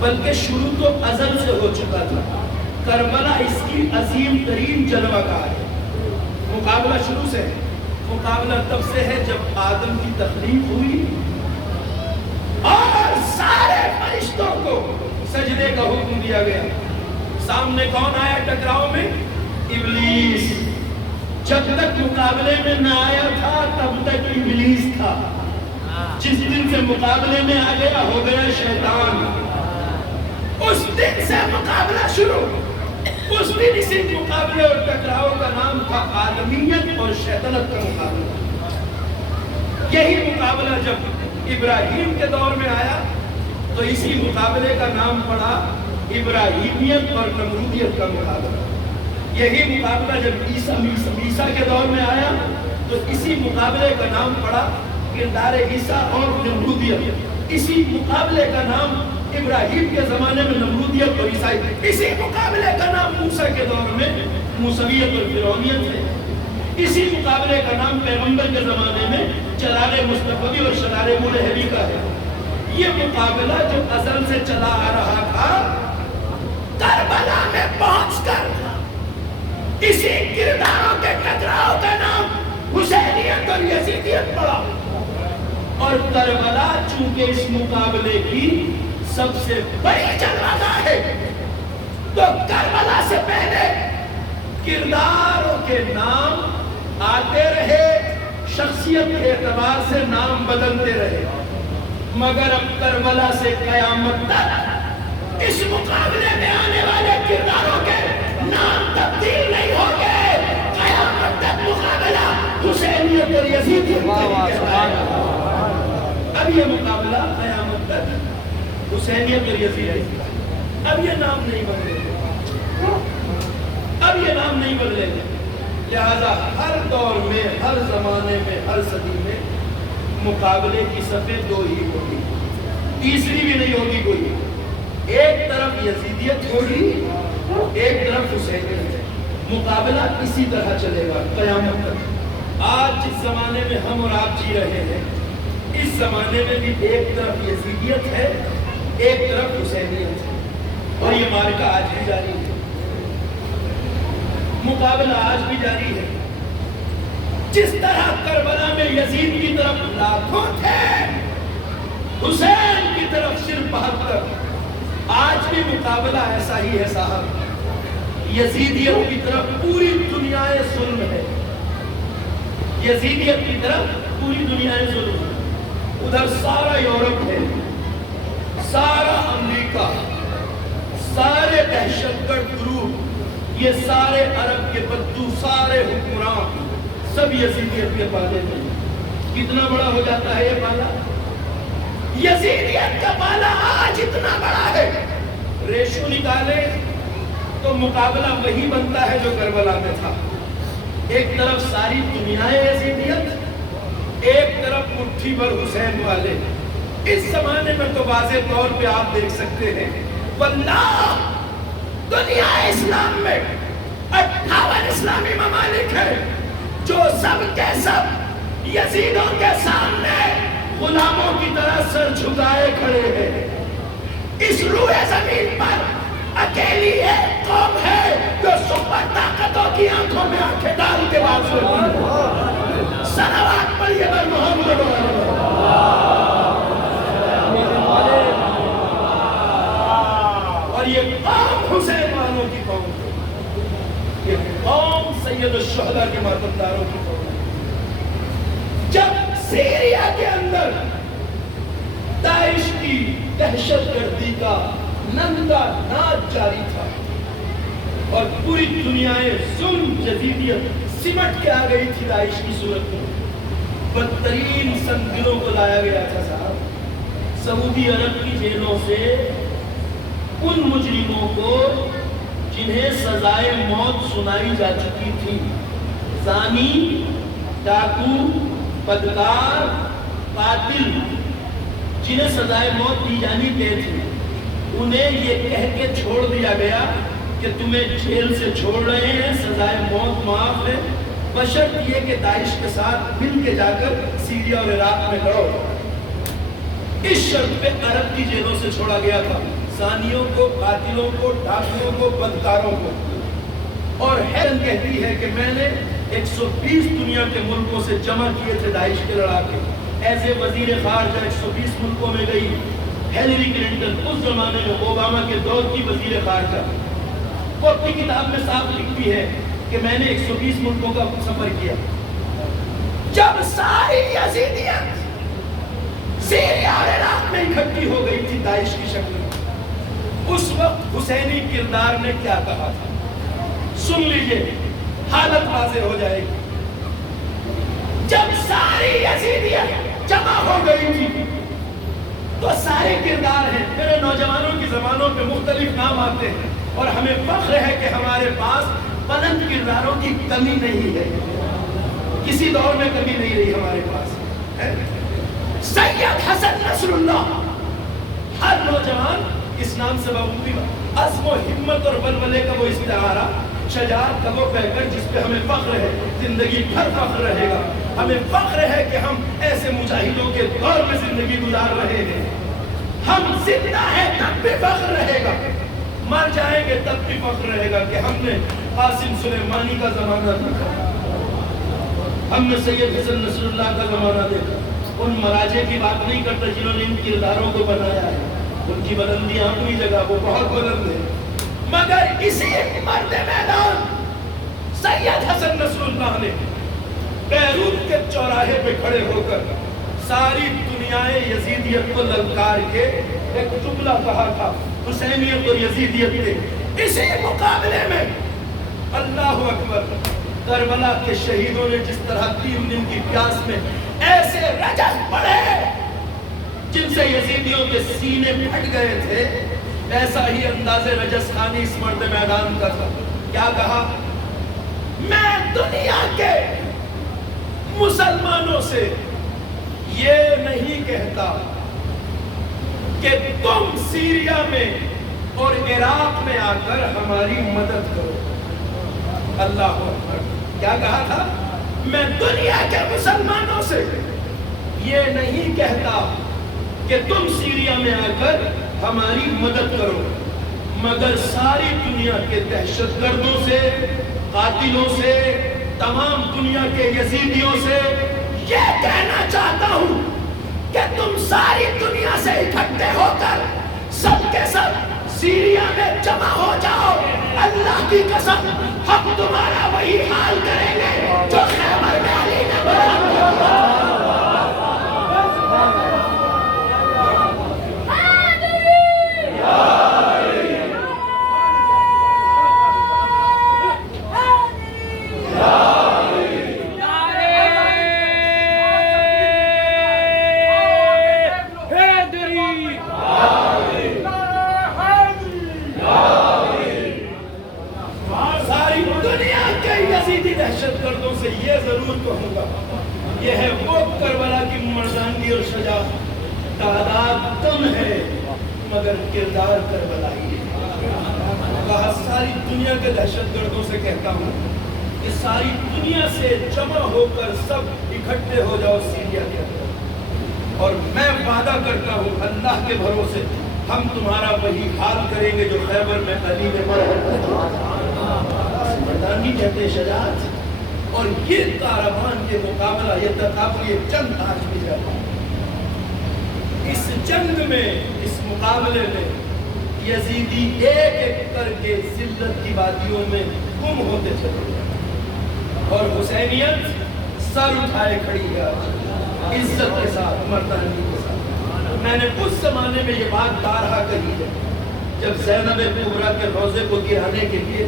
بلکہ شروع تو ازل سے ہو چکا تھا۔ کربلا اس کی عظیم ترین جلوہ گاہ ہے۔ مقابلہ شروع سے ہے، مقابلہ تب سے ہے جب آدم کی تخلیق ہوئی اور سارے فرشتوں کو سجدے کا حکم دیا گیا۔ سامنے کون آیا ٹکراؤ میں؟ ابلیس۔ جب تک مقابلے میں نہ آیا تھا تب تک ابلیس تھا، جس دن سے مقابلے میں آ گیا ہو گیا شیطان۔ اس دن سے مقابلہ شروع، اس دن اسی مقابلے اور ٹکراؤ کا نام تھا آدمیت اور شیطنت کا مقابلہ۔ یہی مقابلہ جب ابراہیم کے دور میں آیا تو اسی مقابلے کا نام پڑا ابراہیمیت اور نمرودیت کا مقابلہ۔ یہی مقابلہ جب عیسیٰ کے دور میں آیا تو اسی مقابلے کا نام پڑا کردار عیسیٰ اور نمرودیت۔ اسی مقابلے کا نام ابراہیم کے زمانے میں نمرودیت اور عیسائی، اسی مقابلے کا نام موسیٰ کے دور میں موسویت اور فرعونیت ہے۔ اسی مقابلے کا نام پیغمبر کے زمانے میں چراغ مصطفی اور شرار ملہبی کا ہے۔ یہ مقابلہ جو ازل سے چلا آ رہا تھا، کربلا میں پہنچ کر اسی کرداروں کے ٹکراؤ کا نام حسینیت اور یزیدیت پڑا۔ اور کربلا چونکہ اس مقابلے کی سب سے بڑی جلوہ گاہ ہے، تو کربلا سے پہلے کردار اور کے نام آتے رہے، شخصیت کے اعتبار سے نام بدلتے رہے، مگر اب کربلا سے قیامت تک اس مقابلے میں آنے والے کرداروں کے نام تبدیل نہیں ہوں گے۔ قیامت تک مقابلہ حسینیت اور یزیدیت کا ہے۔ اب یہ مقابلہ قیامت تک حسینیت اور یزیدیت کا، اب یہ نام نہیں بدلے گا، اب یہ نام نہیں بدلے گا۔ لہذا ہر دور میں، ہر زمانے میں، ہر صدی میں مقابلے کی صفیں دو ہی ہوگی، تیسری بھی نہیں ہوگی کوئی۔ ایک طرف یزیدیت ہوگی، ایک طرف حسینیت ہے۔ مقابلہ اسی طرح چلے گا قیامت تک۔ آج جس زمانے میں ہم اور آپ جی رہے ہیں، اس زمانے میں بھی ایک طرف یزیدیت ہے، ایک طرف حسینیت ہے، اور یہ مارکہ آج بھی جاری ہے، مقابلہ آج بھی جاری ہے۔ جس طرح کربلا میں یزید کی طرف لاکھوں تھے، حسین کی طرف صرف 72، آج بھی مقابلہ ایسا ہی ہے صاحب۔ یزیدیت کی طرف پوری دنیا ظلم ہے، یزیدیت کی طرف پوری دنیا ظلم ہے۔ ادھر سارا یورپ ہے، سارا امریکہ، سارے دہشت گرد گروپ، یہ سارے عرب کے بدو، سارے حکمران سب یزیدیت کے پالے میں۔ کتنا بڑا ہو جاتا ہے یہ پالا؟ یزیدیت کا پالا آج اتنا بڑا ہے، ریشو نکالے تو مقابلہ وہی بنتا ہے جو کربلا میں تھا۔ ایک طرف ساری دنیا یزیدیت، ایک طرف مٹھی بھر حسین والے۔ اس زمانے میں تو واضح طور پہ آپ دیکھ سکتے ہیں، واللہ دنیا اسلام میں 58 اسلامی ممالک ہیں جو سب کے سب یزیدوں کے سامنے غلاموں کی طرح سر جھکائے کھڑے ہیں۔ اس روئے زمین پر اکیلی ایک قوم ہے جو سپر طاقتوں کی آنکھوں میں آنکھیں ڈال کے بات کرتی ہے۔ صلوات پڑھیے بر محمد اور یہ قوم حسین والوں کی قوم ہے، یہ قوم سید الشہداء کے ماتمداروں کی قوم ہے۔ جب سیریا کے اندر داعش کی دہشت گردی کا ننگا ناچ جاری تھا اور پوری دنیا ظلم یزیدیت سمٹ کے آ گئی تھی داعش کی صورت میں، بدترین سنگینوں کو لایا گیا تھا صاحب سعودی عرب کی جیلوں سے ان مجرموں کو جنہیں سزائے موت سنائی جا چکی تھی، زانی، ڈاکو، بدکار، قاتل، جنہیں سزائے موت دی جانی طے تھی، انہیں یہ کہہ کے چھوڑ دیا گیا کہ تمہیں جیل سے چھوڑ رہے ہیں، سزائے موت معاف ہے، بشرط یہ کہ داعش کے ساتھ مل کے جا کر سیریا اور عراق میں لڑو۔ اس شرط پہ عرب کی جیلوں سے چھوڑا گیا تھا زانیوں کو، قاتلوں کو، ڈاکوؤں کو، بدکاروں کو۔ اور ہیلن کہتی ہے کہ میں نے 120 دنیا کے ملکوں سے جمع کیے تھے داعش کے لڑاکے، ایسے وزیر خارجہ 120 ملکوں میں گئی۔ ہیلری کلنٹن اس زمانے میں اوباما کے دور کی وزیر خارجہ، وہ اپنی کتاب میں صاف لکھتی ہے کہ میں نے 120 ملکوں کا سفر کیا۔ جب ساری یزیدیت سیریا اور عراق میں اکٹھی ہو گئی تھی داعش کی شکل میں، اس وقت حسینی کردار نے کیا کہا تھا؟ سن لیجئے، حالت واضح ہو جائے گی۔ جب ساری یزیدیت جمع ہو گئی تھی تو سارے کردار ہیں، میرے نوجوانوں کی زبانوں پہ مختلف نام آتے ہیں اور ہمیں فخر ہے کہ ہمارے پاس بلند کرداروں کی کمی نہیں ہے، کسی دور میں کمی نہیں رہی ہمارے پاس۔ سید حسن نصر اللہ، ہر نوجوان اس نام سے بخوبی عزم و ہمت اور ولولے کا وہ استعارہ، شجاعت کا وہ پیکر جس پہ ہمیں فخر ہے، زندگی بھر فخر رہے گا۔ ہمیں فخر ہے کہ ہم ایسے مجاہدوں کے دور میں زندگی گزار رہے ہیں۔ ہم زندہ ہیں تب بھی فخر رہے گا، مر جائیں گے تب بھی فخر رہے گا کہ ہم نے قاسم سلیمانی کا زمانہ دیکھا، ہم نے سید حسن نصر اللہ کا زمانہ دیکھا۔ ان مراجع کی بات نہیں کرتا جنہوں نے ان کرداروں کو بنایا ہے، ان کی بلندیاں اپنی جگہ وہ بہت بلند ہے، مگر اسی مرد میدان سید حسن اللہ نے بیروت کے چوراہے پہ کھڑے ہو کر ساری دنیا یزیدیت کو للکار کے ایک جملہ کہا تھا، حسینیت اور یزیدیت کے اسی مقابلے میں اللہ اکبر، کربلا کے شہیدوں نے جس طرح 3 دن کی پیاس میں ایسے رجز پڑے جن سے یزیدیوں کے سینے پھٹ گئے تھے، ایسا ہی انداز رجز خانی اس مرد میدان کا تھا۔ کیا کہا؟ میں دنیا کے مسلمانوں سے یہ نہیں کہتا کہ تم سیریا میں اور عراق میں آ کر ہماری مدد کرو۔ اللہ اکبر، کیا کہا تھا؟ میں دنیا کے مسلمانوں سے یہ نہیں کہتا کہ تم سیریا میں آ کر ہماری مدد کرو، مگر ساری دنیا کے دہشت گردوں سے، قاتلوں سے، تمام دنیا کے یزیدیوں سے یہ کہنا چاہتا ہوں کہ تم ساری دنیا سے اکٹھے ہو کر سب کے سب سیریا میں جمع ہو جاؤ۔ اللہ کی قسم ہم تمہارا وہی حال کریں گے جو خیبر میں علی نے بتایا۔ دہشت گردوں سے یہ ضرور کہوں گا، یہ ہے وہ کربلا کی مردانگی اور شجاعت، تعداد کم ہے مگر کردار کربلائی ہے۔ کہا ساری دنیا کے دہشت گردوں سے کہتا ہوں کہ ساری دنیا سے جمع ہو کر سب اکٹھے ہو جاؤ سیریا کے اندر، اور میں وعدہ کرتا ہوں اللہ کے بھروسے ہم تمہارا وہی حال کریں گے جو خیبر میں علی نے مردانگی کہتے شجاعت۔ اور یہ کاروان کے مقابلہ، یہ تقابل، یہ جنگ آج بھی جاتا ہے۔ اس جنگ میں، اس مقابلے میں یزیدی ایک ایک کر کے ذلت کی وادیوں میں گم ہوتے چلے گئے، اور حسینیت سر اٹھائے کھڑی ہے عزت کے ساتھ، مردانگی کے ساتھ۔ میں نے اس زمانے میں یہ بات بارہا کہی ہے جب زینب کبریٰ کے روضے کو گرانے کے لیے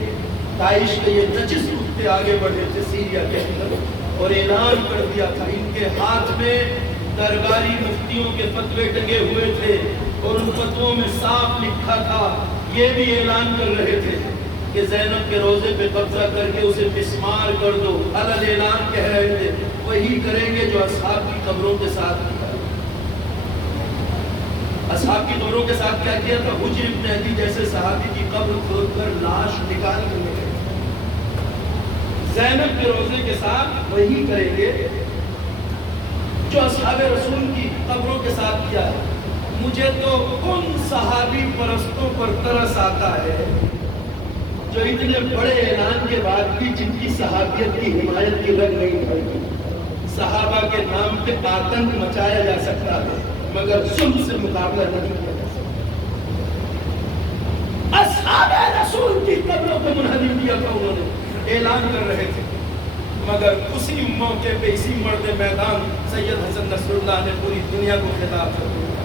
داعش کے یہ نجس کتے آگے بڑھے تھے سیریا کے اندر، اور اعلان کر دیا تھا، ان کے ہاتھ میں درباری مفتیوں کے فتوے ٹنگے ہوئے تھے، اور ان فتووں میں صاف لکھا تھا، یہ بھی اعلان کر رہے تھے کہ زینب کے روضے پہ قبضہ کر کے اسے مسمار کر دو۔ علل اعلان کہہ رہے تھے وہی کریں گے جو اصحاب کی قبروں کے ساتھ کیا۔ اصحاب کی قبروں کے ساتھ کیا کیا تھا؟ حجر ابن عدی جیسے صحابی کی قبر کھود کر لاش نکال کر لے گئے۔ زینب کے روضے کے ساتھ وہی کریں گے جو اصحاب رسول کی قبروں کے ساتھ کیا ہے۔ مجھے تو ان صحابی پرستوں پر ترس آتا ہے جو اتنے بڑے اعلان کے بعد بھی جن کی صحابیت کی حمایت کی رگ نہیں پڑی۔ صحابہ کے نام پہ آتنک مچایا جا سکتا ہے مگر ظلم سے مقابلہ نہیں کیا جا سکتا۔ اصحاب رسول کی قبروں کو منہدم کیا تھا، انہوں نے اعلان کر رہے تھے، مگر اسی موقع پہ اسی مرد میدان سید حسن نصر اللہ نے پوری دنیا کو خطاب کر دیا،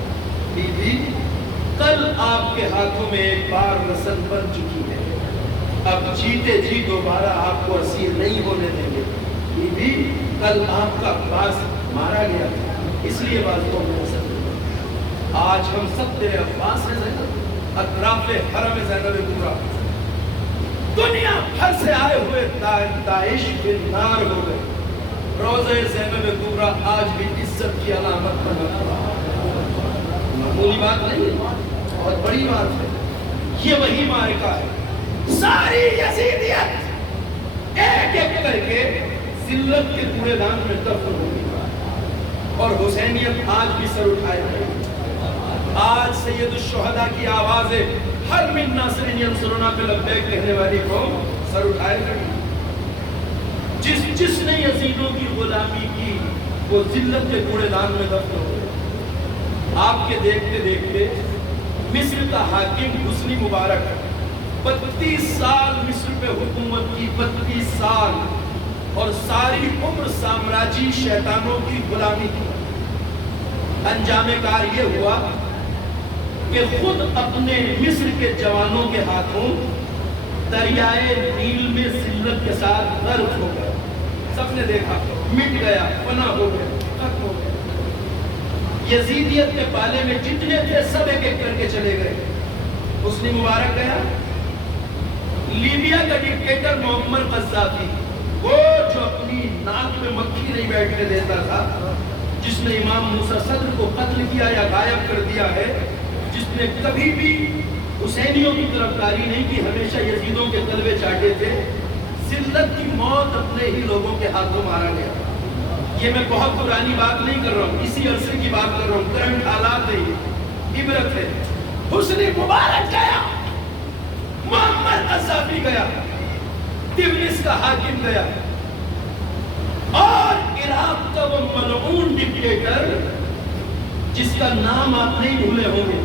بی بی کل آپ کے ہاتھوں میں ایک بار نسل بن چکی ہے، اب جیتے جی دوبارہ آپ کو اسیر نہیں ہونے دیں گے۔ بی بی کل آپ کا عباس مارا گیا تھا، اس لیے بات کو میں نسل آج ہم سب تیرے عباس ہیں زینب، اطراف حرم زینب کبریٰ، دنیا بھر سے آئے ہوئے داعش کے نار ہو گئے۔ روضہ زینب کبریٰ آج بھی عزت کی علامت بنا ہوا، معمولی بات نہیں ہے، بہت بڑی بات ہے۔ یہ وہی معرکہ ہے، ساری یزیدیت ایک ایک کر کے ذلت کے کوڑے دان میں دفن ہو گئی، اور حسینیت آج بھی سر اٹھائے ہوئے۔ آج سید الشہداء کی آوازیں ہر من ناصر ینصرنا پہ لبیک کہنے والی قوم سر اٹھائے کھڑی۔ جس نے یزیدوں کی غلامی کی وہ ذلت کے کوڑے دان میں دفن ہو گئے۔ آپ کے دیکھتے دیکھتے مصر کا حاکم حسنی مبارک 32 سال مصر پہ حکومت کی، 32 سال اور ساری عمر سامراجی شیطانوں کی غلامی کی۔ انجام کار یہ ہوا کہ خود اپنے مصر کے جوانوں کے ہاتھوں دریائے نیل میں ذلت کے ساتھ غرق ہو گیا۔ سب نے دیکھا، مٹ گیا، فنا ہو گیا، ختم ہو گیا۔ یزیدیت کے پالے میں جتنے تھے سب ایک ایک کر کے چلے گئے۔ حسنی مبارک گیا۔ لیبیا کا ڈکٹیٹر معمر قذافی، وہ جو اپنی ناک میں مکھی نہیں بیٹھنے دیتا تھا، جس نے امام موسیٰ صدر کو قتل کیا یا غائب کر دیا ہے، جس نے کبھی بھی حسینیوں کی طرفداری نہیں کی، ہمیشہ یزیدوں کے تلوے چاٹے تھے، ذلت کی موت اپنے ہی لوگوں کے ہاتھوں مارا گیا۔ یہ میں بہت پرانی بات نہیں کر رہا ہوں، اسی عرصے کی بات کر رہا ہوں، کرنٹ حالات ہے، عبرت ہے۔ حسنی مبارک گیا، معمر قذافی گیا، تبریز کا حاکم گیا، اور عراق کا وہ ملعون ڈکٹیٹر جس کا نام آپ نہیں بھولے ہوں گے،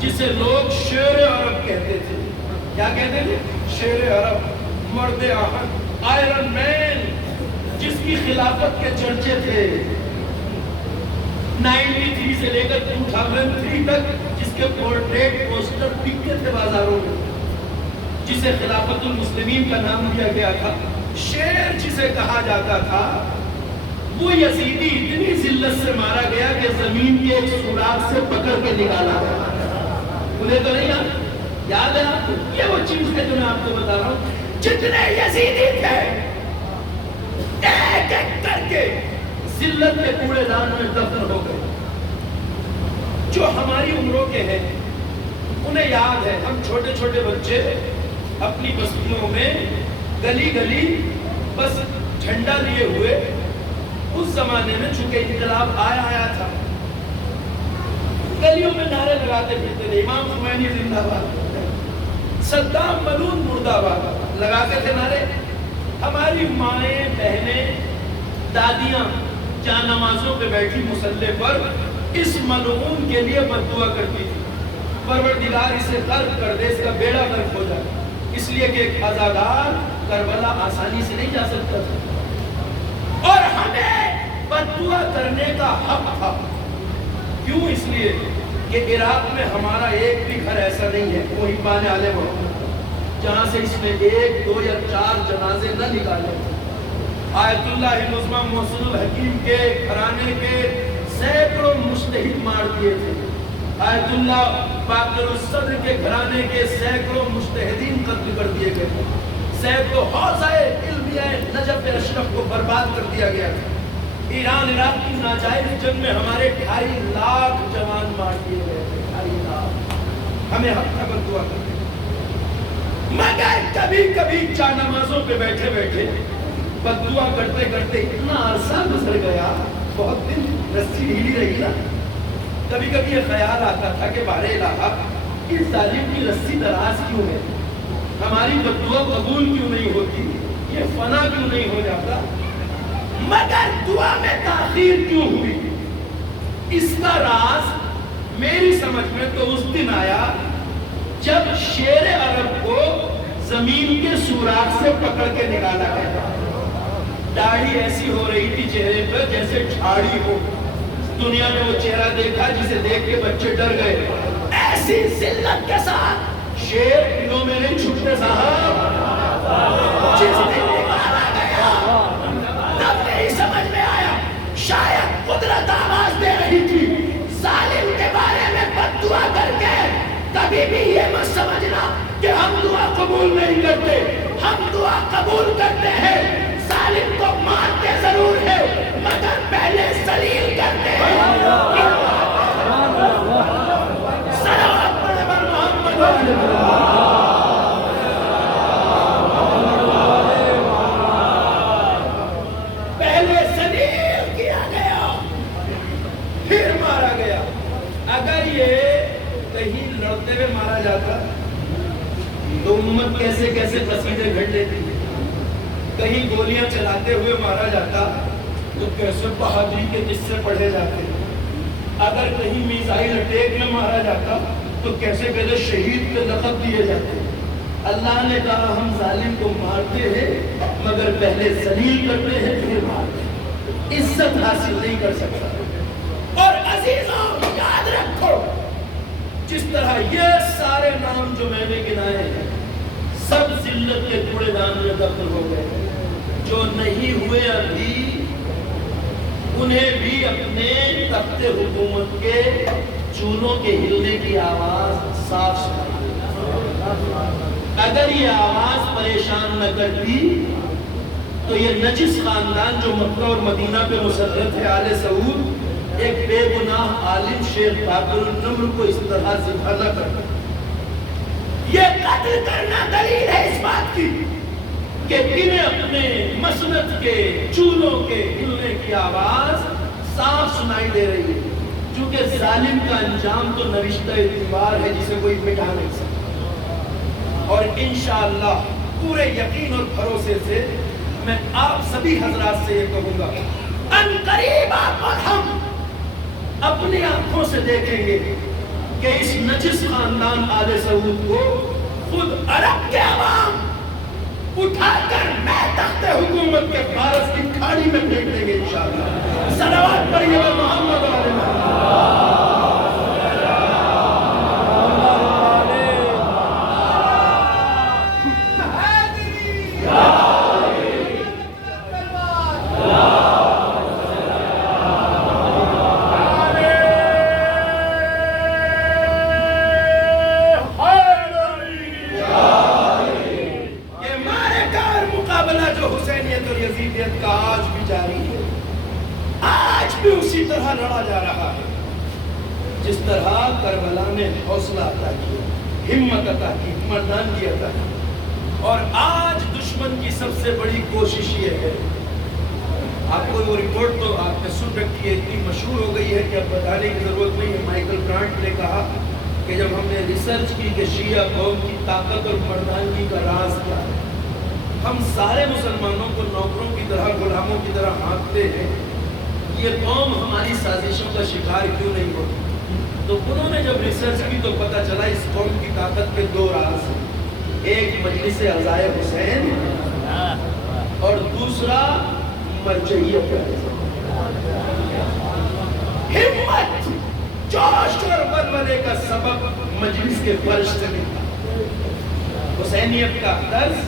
جسے لوگ شیر عرب کہتے تھے۔ کیا کہتے تھے؟ شیر عرب، مرد آہن، آئرن مین، جس کی خلافت کے چرچے تھے 93 سے لے کر 2003 تک، جس کے پورٹریٹ پوسٹر بکتے تھے بازاروں میں، جسے خلافت المسلمین کا نام دیا گیا تھا، شیر جسے کہا جاتا تھا، وہ یزیدی اتنی ذلت سے مارا گیا کہ زمین کے ایک سوراخ سے پکڑ کے نکالا گیا۔ انہیں تو نہیں یاد ہے آپ کو؟ یہ وہ چیز ہے جو میں آپ کو بتا رہا ہوں، جتنے یزیدی تھے ایک ایک کر کے ذلت کے کوڑے دان میں دفن ہو گئے۔ جو ہماری عمروں کے ہیں انہیں یاد ہے، ہم چھوٹے چھوٹے بچے اپنی بستیوں میں گلی گلی بس جھنڈا لیے ہوئے، اس زمانے میں چونکہ انقلاب آیا تھا، گلیوں میں نعرے لگاتے پھرتے تھے، امام خمینی زندہ باد، صدام ملعون مردہ باد، لگاتے تھے نعرے۔ ہماری مائیں، بہنیں، دادیاں جہاں نمازوں پہ بیٹھی مصلی پر اس ملعون کے لیے بد دعا کرتی تھی، پروردگار اسے غرق کر دے، اس کا بیڑا غرق ہو جائے، اس لیے کہ ایک عزادار کربلا آسانی سے نہیں جا سکتا تھا، اور ہمیں بد دعا کرنے کا حق تھا۔ کیوں؟ اس لیے کہ عراق میں ہمارا ایک بھی گھر ایسا نہیں ہے، کوئی پانے والے ہو جہاں سے اس میں 1، 2 یا 4 جنازے نہ نکالے۔ آیت اللہ نظمہ محسن الحکیم کے گھرانے کے سینکڑوں مجتہد مار دیے تھے، آیت اللہ باقر الصدر کے گھرانے کے سینکڑوں مجتہدین قتل کر دیے گئے تھے، سینکڑوں حوزہ علمیہ نجف اشرف کو برباد کر دیا گیا تھا۔ ایران عراق کی ناجائز جنگ میں ہمارے 2.5 لاکھ جوان مار دیے گئے تھے، 2.5 لاکھ۔ ہمیں حق تھا بد دعا کرنے، مگر کبھی کبھی چار نمازوں پہ بیٹھے بیٹھے بد دعا کرتے کرتے اتنا عرصہ گزر گیا، بہت دن رسی ڈھیلی رہی نا، کبھی کبھی یہ خیال آتا تھا کہ بارے الہ اس ظالم کی رسی دراز کیوں ہے، ہماری بد دعا قبول کیوں نہیں ہوتی، یہ فنا کیوں نہیں ہو جاتا، مگر دعا میں تاخیر کیوں ہوئی؟ اس کا راز میری سمجھ میں تو اس دن آیا جب شیر عرب کو زمین کے سوراخ سے پکڑ کے نکالا گیا۔ داڑھی ایسی ہو رہی تھی چہرے پر جیسے جھاڑی ہو، دنیا نے وہ چہرہ دیکھا جسے دیکھ کے بچے ڈر گئے، ایسی ذلت کے ساتھ شیر دلوں میں نہیں چھپتے صاحب، جس دن نکالا گیا تب میری سمجھ میں آیا شاید قدرت آواز دے رہی تھی، ظالم کے بارے میں بد دعا کر کے کبھی بھی یہ مت سمجھنا کہ ہم دعا قبول نہیں کرتے، ہم دعا قبول کرتے ہیں، ظالم کو مارتے ضرور ہے مگر پہلے ذلیل کرتے ہیں۔ صلوات پڑھے بر محمد، پہلے ذلیل کیا گیا پھر مارا گیا۔ اگر یہ کہیں لڑتے ہوئے مارا جاتا تو امت کیسے کیسے قصیدے گھڑ لیتی، کہیں گولیاں چلاتے ہوئے مارا جاتا تو کیسے بہادری کے قصے پڑھے جاتے، اگر کہیں میزائل اٹیک میں مارا جاتا تو کیسے کیسے شہید کے لقب دیے جاتے۔ اللہ نے کہا ہم ظالم کو مارتے ہیں مگر پہلے ذلیل کرتے ہیں پھر مارتے ہیں، عزت حاصل نہیں کر سکتا۔ اور عزیزوں یاد رکھو، جس طرح یہ سارے نام جو میں نے گنائے ہیں سب ذلت کے کوڑے دان میں دفن ہو گئے، جو نہیں ہوئے ابھی انہیں بھی اپنے تخت حکومت کے چونوں کے ہلنے کی آواز صاف سنائی۔ اگر یہ آواز پریشان نہ کرتی تو یہ نجس خاندان جو مکہ اور مدینہ پہ مسلط ہے آل سعود، ایک بے گناہ عالم شیخ باقر النمر کو اس طرح ذبح نہ کرتا۔ یہ قتل کرنا دلیل ہے اس بات کی کہ انہیں اپنے مسند کے چولوں کے ہلنے کی آواز صاف سنائی دے رہی ہے، چونکہ ظالم کا انجام تو نوشتہ اعتبار ہے جسے کوئی مٹا نہیں سکتا۔ اور انشاءاللہ پورے یقین اور بھروسے سے میں آپ سبھی حضرات سے یہ کہوں گا، ان قریب آپ اور ہم اپنی آنکھوں سے دیکھیں گے کہ اس نجس خاندان آل سعود کو خود عرب کے عوام اٹھا کر میں تخت حکومت کے فارس کی کھاڑی میں پھینک دیں گے انشاءاللہ۔ صلوات پڑھیے محمد علیہ محمد۔ لڑا جا رہا ہے جس طرح کربلا نے حوصلہ عطا کیا، ہمت عطا کی، مردانگی عطا کی، اور آج دشمن کی سب سے بڑی کوشش یہ ہے، آپ کو وہ رپورٹ تو آپ نے سن رکھی ہے، اتنی مشہور ہو گئی ہے کہ اب بتانے کی ضرورت نہیں ہے۔ مائیکل برانٹ نے کہا کہ جب ہم نے ریسرچ کی کہ شیعہ قوم کی طاقت اور مردانگی کا راز کیا ہے، ہم سارے مسلمانوں کو نوکروں کی طرح، غلاموں کی طرح ہانکتے ہیں، یہ قوم ہماری سازشوں کا شکار کیوں نہیں ہوتی؟ تو انہوں نے جب ریسرچ کی تو پتہ چلا اس قوم کی طاقت کے دو راز ہیں، ایک مجلس عزائے حسین اور دوسرا مرجعیت کا ہمت، جوش اور ولولے کا سبب مجلس کے فرش سے ملتا، حسینیت کا درس،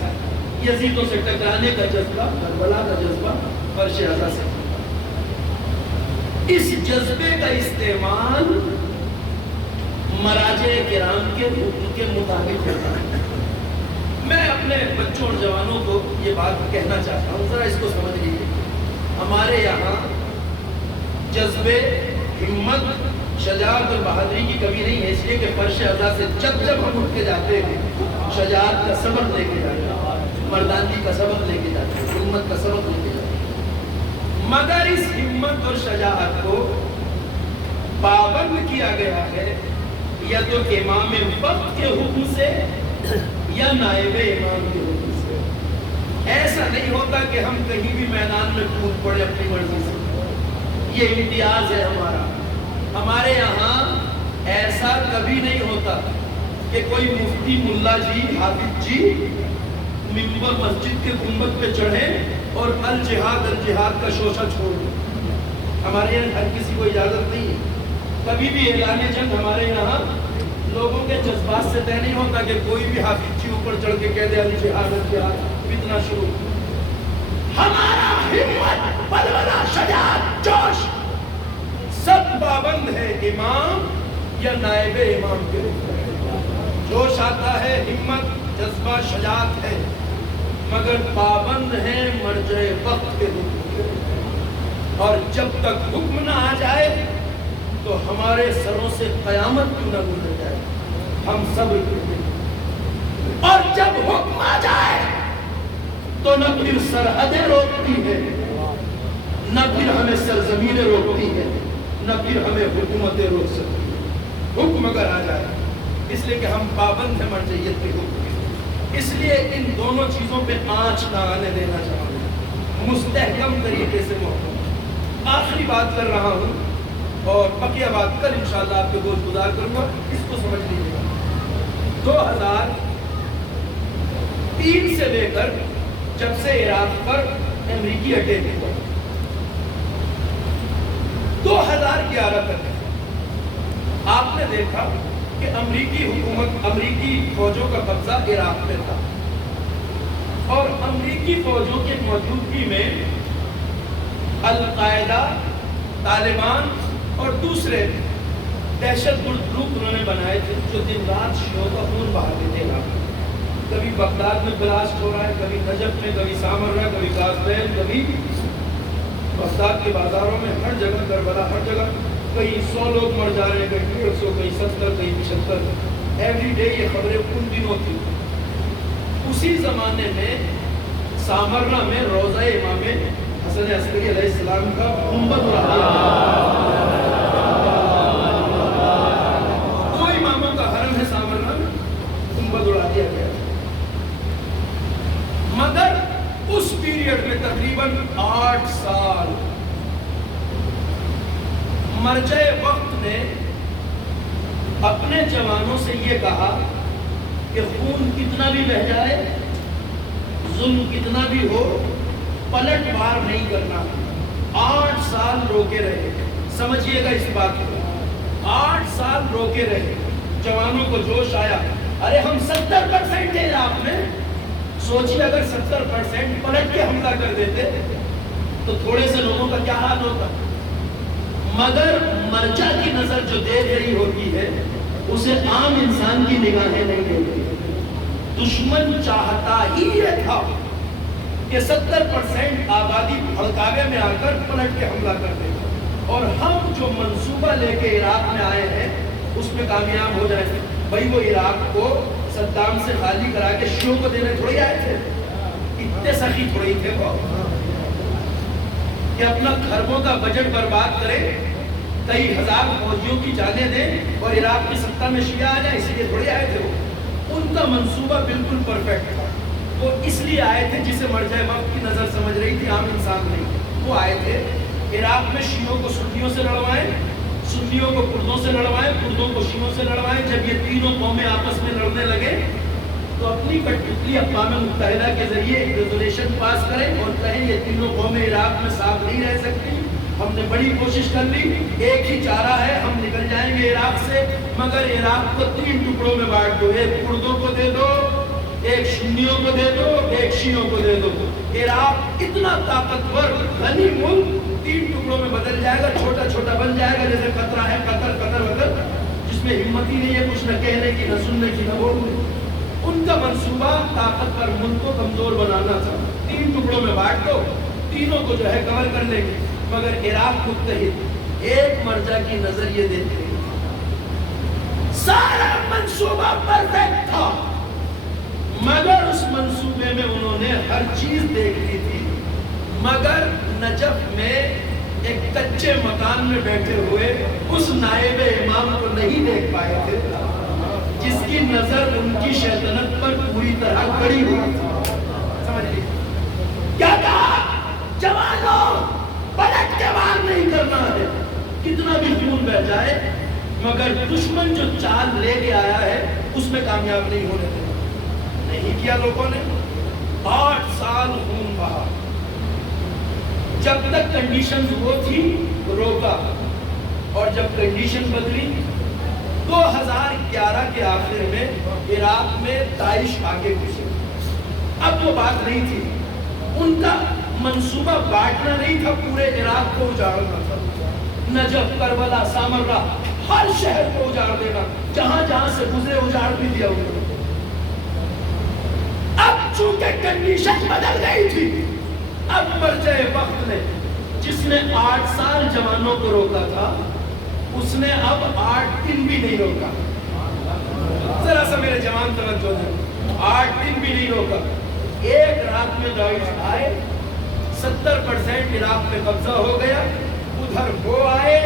یزیدوں سے ٹکرانے کا جذبہ، کربلا کا جذبہ فرش عزا سے۔ اس جذبے کا استعمال مراجع کرام کے حکم کے مطابق ہوتا ہے۔ میں اپنے بچوں اور جوانوں کو یہ بات کہنا چاہتا ہوں، ذرا اس کو سمجھ لیجیے۔ ہمارے یہاں جذبے، ہمت، شجاعت اور بہادری کی کمی نہیں ہے، اس لیے کہ فرش عزا سے جب ہم اٹھ کے جاتے ہیں شجاعت کا سبق لے کے جاتے ہیں، مردانگی کا سبق لے کے جاتے ہیں، ہمت کا سبق لے کے جاتے ہیں، مگر اس ہمت اور شجاعت کو پابند کیا گیا ہے یا تو امام وقت کے حکم سے یا نائب امام کے حکم سے۔ ایسا نہیں ہوتا کہ ہم کہیں بھی میدان میں کود پڑے اپنی مرضی سے، یہ امتیاز ہے ہمارا۔ ہمارے یہاں ایسا کبھی نہیں ہوتا کہ کوئی مفتی ملا جی، حافظ جی منبر مسجد کے گنبد پہ چڑھے اور الجہاد کا شوشہ چھوڑ دیں۔ ہمارے یہاں ہر کسی کو اجازت نہیں ہے۔ کبھی بھی اعلان جنگ ہمارے یہاں لوگوں کے جذبات سے طے نہیں ہوتا کہ کوئی بھی حافظ جی اوپر چڑھ کے کہہ دے الجہاد فتنہ شروع۔ ہمارا ہمت، ولولہ، شجاعت، جوش سب پابند ہے امام یا نائب امام کے۔ جوش آتا ہے، ہمت، جذبہ، شجاعت ہے، مگر پابند ہیں مرجع وقت کے حکم کے۔ اور جب تک حکم نہ آ جائے تو ہمارے سروں سے قیامت کیوں نہ گزر جائے، ہم صبر کریں۔ اور جب حکم آ جائے تو نہ پھر سرحدیں روکتی ہے، نہ پھر ہمیں سرزمینیں روکتی ہے، نہ پھر ہمیں حکومتیں روک سکتی ہیں۔ حکم اگر آ جائے، اس لیے کہ ہم پابند ہیں مرجعیت کے حکم کے، اس لیے ان دونوں چیزوں پہ آنچ نہ آنے دینا چاہوں گا، مستحکم طریقے سے محکم۔ آخری بات کر رہا ہوں اور بقیہ بات کل انشاءاللہ آپ کے گوشت گزار کروں گا، اس کو سمجھ لیجیے گا۔ 2003 سے لے کر جب سے عراق پر امریکی اٹیک ہوا 2011 تک آپ نے دیکھا کہ امریکی حکومت، امریکی فوجوں کا قبضہ عراق پہ تھا، اور امریکی فوجوں کی موجودگی میں القاعدہ، طالبان اور دوسرے دہشت گرد گروپ انہوں نے بنائے تھے جو دن رات شیعوں کا خون بہاتے تھے عراق میں۔ کبھی بغداد میں بلاسٹ ہو رہا ہے، کبھی نجف میں، کبھی سامرہ، کبھی غازوین، کبھی بغداد کے بازاروں میں، ہر جگہ کربلا، ہر جگہ کئی 100 لوگ مر جا رہے ہیں، کئی 150، کئی 70، کئی 75۔ ایوری ڈے یہ خبریں ان دنوں تھی۔ اسی زمانے میں سامرہ میں روضہ امام حسن عسکری علیہ السلام کا گنبد اڑا دیا گیا۔ دو اماموں کا حرم ہے سامرہ میں، گنبد اڑا دیا گیا۔ مگر اس پیریڈ میں تقریباً 8 سال مرجع وقت نے اپنے جوانوں سے یہ کہا کہ خون کتنا بھی بہہ جائے، ظلم کتنا بھی ہو، پلٹ وار نہیں کرنا۔ 8 سال روکے رہے، سمجھیے گا اس بات کو، 8 سال روکے رہے۔ جوانوں کو جوش آیا، ارے ہم 70% تھے عراق میں، سوچیے اگر 70% پلٹ کے حملہ کر دیتے تو تھوڑے سے لوگوں کا کیا حال ہوتا۔ مگر مرجع کی نظر جو دیکھ رہی ہوتی ہے اسے عام انسان کی نگاہیں نہیں دیکھتی۔ دشمن چاہتا ہی یہ تھا کہ 70% آبادی بھڑکاوے میں آ کر پلٹ کے حملہ کر دے، اور ہم جو منصوبہ لے کے عراق میں آئے ہیں اس میں کامیاب ہو جائیں۔ بھائی وہ عراق کو صدام سے خالی کرا کے شیعوں کو دینے تھوڑی آئے تھے، اتنے سخی تھوڑی تھے وہ کہ اپنا خربوں کا بجٹ برباد کرے، کئی ہزار فوجیوں کی جانیں دیں اور عراق کی سطح میں شیعہ آ جائیں، اسی لیے تھوڑی آئے تھے وہ۔ ان کا منصوبہ بالکل پرفیکٹ تھا۔ وہ اس لیے آئے تھے جسے مرجع وقت کی نظر سمجھ رہی تھی، عام انسان نہیں۔ وہ آئے تھے عراق میں شیعوں کو سنیوں سے لڑوائیں، سنیوں کو کردوں سے لڑوائیں، کردوں کو شیعوں سے لڑوائیں۔ جب یہ تینوں قومیں آپس میں لڑنے لگے تو اپنی کٹپتلی اقوام متحدہ کے ذریعے ایک ریزولوشن پاس کریں اور کہیں یہ تینوں قومیں عراق میں ساتھ نہیں رہ سکتی۔ ہم نے بڑی کوشش کر لی، ایک ہی چارہ ہے، ہم نکل جائیں گے عراق سے، مگر عراق کو 3 ٹکڑوں میں بانٹ دو، ایک کردوں کو دے دو، ایک سنیوں کو دے دو، ایک شیعوں کو دے دو۔ عراق اتنا طاقتور غنی ملک 3 ٹکڑوں میں بدل جائے گا، چھوٹا چھوٹا بن جائے گا، جیسے قطرہ ہے، قطر وطر، جس میں ہمت ہی نہیں ہے کچھ نہ کہنے کی، نہ سننے کی، نہ بولنے۔ ان کا منصوبہ طاقتور ملک کو کمزور بنانا تھا۔ 3 ٹکڑوں میں بانٹ دو، تینوں کو جو ہے کور کر لیں گے۔ مگر عراق متحد ایک مرجع کی نظر یہ دیکھ رہی تھی، سارا منصوبہ پرفیکٹ تھا، مگر اس منصوبے میں انہوں نے ہر چیز دیکھ لی تھی، مگر نجف میں ایک کچے مکان میں بیٹھے ہوئے اس نائب امام کو نہیں دیکھ پائے تھے جس کی نظر ان کی شیطنت پر پوری طرح گڑی ہوئی تھی۔ سمجھ لیجیے کیا کہا، جوانوں پلٹ کے وار نہیں کرنا ہے، کتنا بھی خون بہ جائے، مگر دشمن جو چال لے کے آیا ہے اس میں کامیاب نہیں ہونے دینا۔ نہیں کیا لوگوں نے، 8 سال خون بہا، جب تک کنڈیشنز وہ تھی روکا، اور جب کنڈیشن بدلی 2011 کے آخر میں عراق میں داعش آگے گھسے۔ اب وہ بات نہیں تھی، ان کا منصوبہ بانٹنا نہیں تھا، پورے عراق کو اجاڑنا تھا، نجف، کربلا، سامرہ، ہر شہر کو اجاڑ دینا، جہاں جہاں سے گزرے اجاڑ بھی دیا انہوں نے۔ اب چونکہ کنڈیشن بدل گئی تھی، اب مرجع وقت نے، جس نے 8 سال جوانوں کو روکا تھا، اس نے اب 8 دن بھی نہیں روکا۔ ذرا سا میرے جوان توجہ دیں، 8 دن بھی نہیں روکا۔ ایک رات میں داعش آئے، 70% عراق میں قبضہ ہو گیا، ادھر وہ آئے،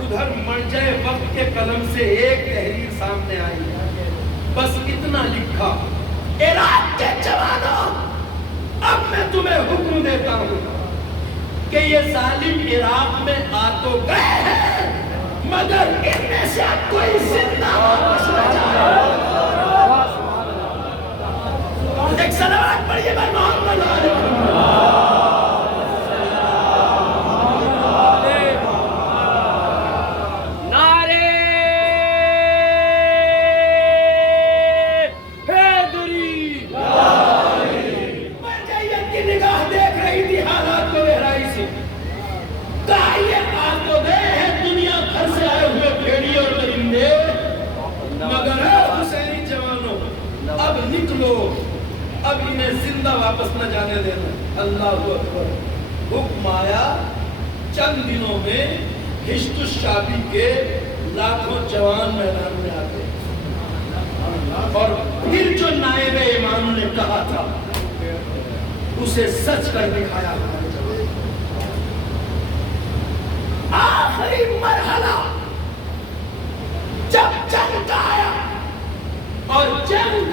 ادھر مرجع وقت کے قلم سے ایک تحریر سامنے آئی، بس اتنا لکھا، عراق کے جوانوں، اب میں تمہیں حکم دیتا ہوں کہ یہ ظالم عراق میں آ تو گئے ہیں، مگر ان میں سے اب کوئی زندہ واپس نہ جائے۔ ایک صلوات پڑھیے بھائی محمد علیہ نگاہ دیکھ رہی تھی حالات کو گہرائی سے. کہا یہ آگ تو گئے ہیں دنیا بھر سے آئے ہوئے بھیڑیے اور درندے، مگر اے حسینی جوانوں اب نکلو، اب انہیں زندہ واپس نہ جانے دینا. اللہ اکبر. حکم آیا، چند دنوں میں ہشت الشعبی کے لاکھوں جوان میدان میں آتے. اور پھر جو نائب امام نے کہا تھا اسے سچ کر دکھایا. آخری مرحلہ جب جنگ کا آیا اور جنگ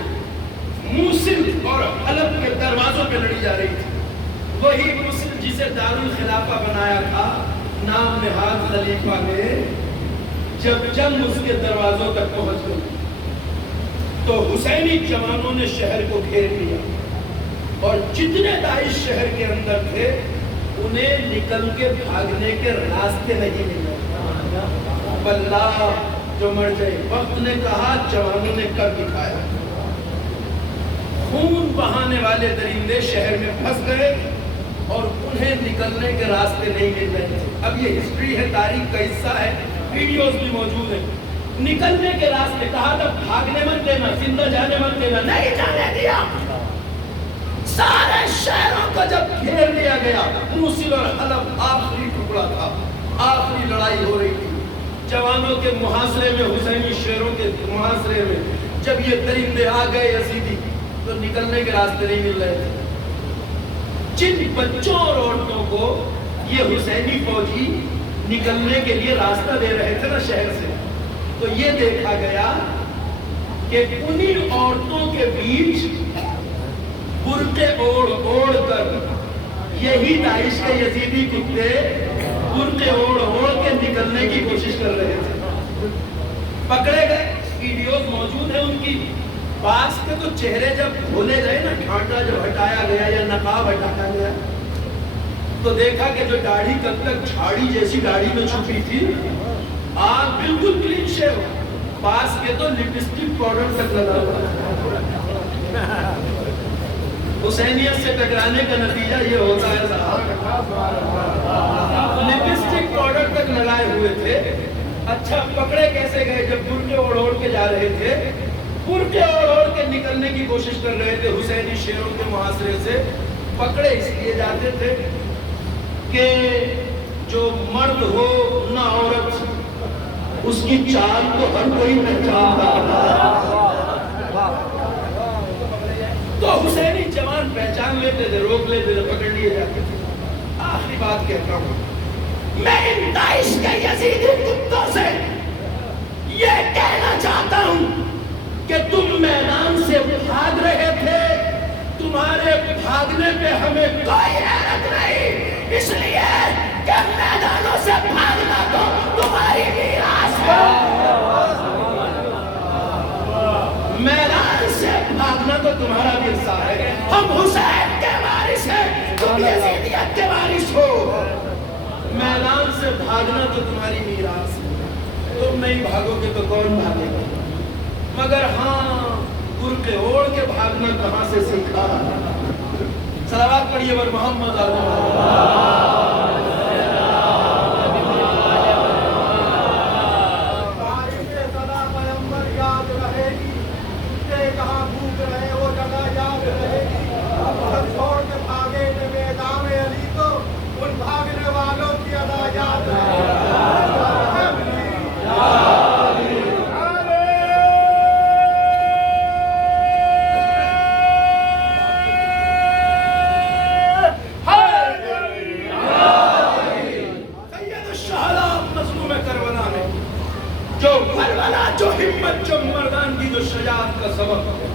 موصل اور حلب کے دروازوں پہ لڑی جا رہی تھی، وہی موصل جسے دارالخلافہ بنایا تھا نام نہاد خلیفہ نے، جب جنگ اس کے دروازوں تک پہنچ گئی تو حسینی جوانوں نے شہر کو گھیر لیا اور جتنے داعش شہر کے اندر تھے انہیں نکل کے بھاگنے کے راستے نہیں ملے. واللہ جو مر جائے. وقت نے کہا، جوانوں نے کر دکھایا. خون بہانے والے درندے شہر میں پھنس گئے اور انہیں نکلنے کے راستے نہیں مل رہے تھے. اب یہ ہسٹری ہے، تاریخ کا حصہ ہے، ویڈیوز بھی موجود ہیں. نکلنے کے راستے کہا تھا بھاگنے مت دینا، زندہ جانے مت دینا، نہیں جانے دیا. سارے شہروں کو جب گھیر لیا گیا، موصل اور حلب آخری ٹکڑا تھا، آخری لڑائی ہو رہی تھی. جوانوں کے محاصرے میں، حسینی شہروں کے محاصرے میں جب یہ درندے آ گئے یزیدی تو نکلنے کے راستے نہیں مل رہے تھے. جن بچوں اور عورتوں کو یہ حسینی فوجی نکلنے کے لیے راستہ دے رہے تھے نا شہر سے، تو یہ دیکھا گیا کہ انہی عورتوں کے بیچ برقعے اوڑھ کر یہی داعش کے یزیدی کتے برقعے اوڑھ کے نکلنے کی کوشش کر رہے تھے. پکڑے گئے، ویڈیوز موجود ہیں ان کی. بعض کے تو چہرے جب کھولے گئے نا، ڈھانٹا جب ہٹایا گیا یا نقاب ہٹایا گیا تو دیکھا کہ جو داڑھی تب تک جھاڑی جیسی داڑھی میں چھپی تھی آج بالکل کلین شیو. بعض کے تو لپسٹک پاؤڈر تک لگا ہوا. حسینیت سے ٹکرانے کا نتیجہ یہ ہوتا ہے صاحب. لپسٹک پاؤڈر تک لگائے ہوئے تھے. اچھا پکڑے کیسے گئے؟ جب برقعے اوڑھ کے جا رہے تھے، برقعے اوڑھ کے نکلنے کی کوشش کر رہے تھے حسینی شہروں کے محاصرے سے. پکڑے اس لیے جاتے تھے کہ جو مرد ہو نہ عورت، اس کی چال کو ہر کوئی پہچانتا. تو حسینی جوان پہچان لیتے تھے، روک لیتے تھے، پکڑ لیے جاتے تھے. آخری بات کہتا ہوں، میں ان داعش کے یزیدی کتوں سے یہ کہنا چاہتا ہوں کہ تم میدان سے بھاگ رہے تھے، تمہارے بھاگنے پہ ہمیں کوئی حیرت نہیں، اس لیے کہ میدانوں سے بھاگنا تو تمہاری میراث ہے. میدان سے بھاگنا تو تمہارا ورثہ ہے. ہم حسین کے وارث ہیں، تم یزیدیت کے وارث ہو. میدان سے بھاگنا تو تمہاری میراث ہے. تم نہیں بھاگو گے تو کون بھاگے گا؟ مگر ہاں، برقعے اوڑھ کے بھاگنا کہاں سے سیکھا؟ صلوات پڑھیے بر محمد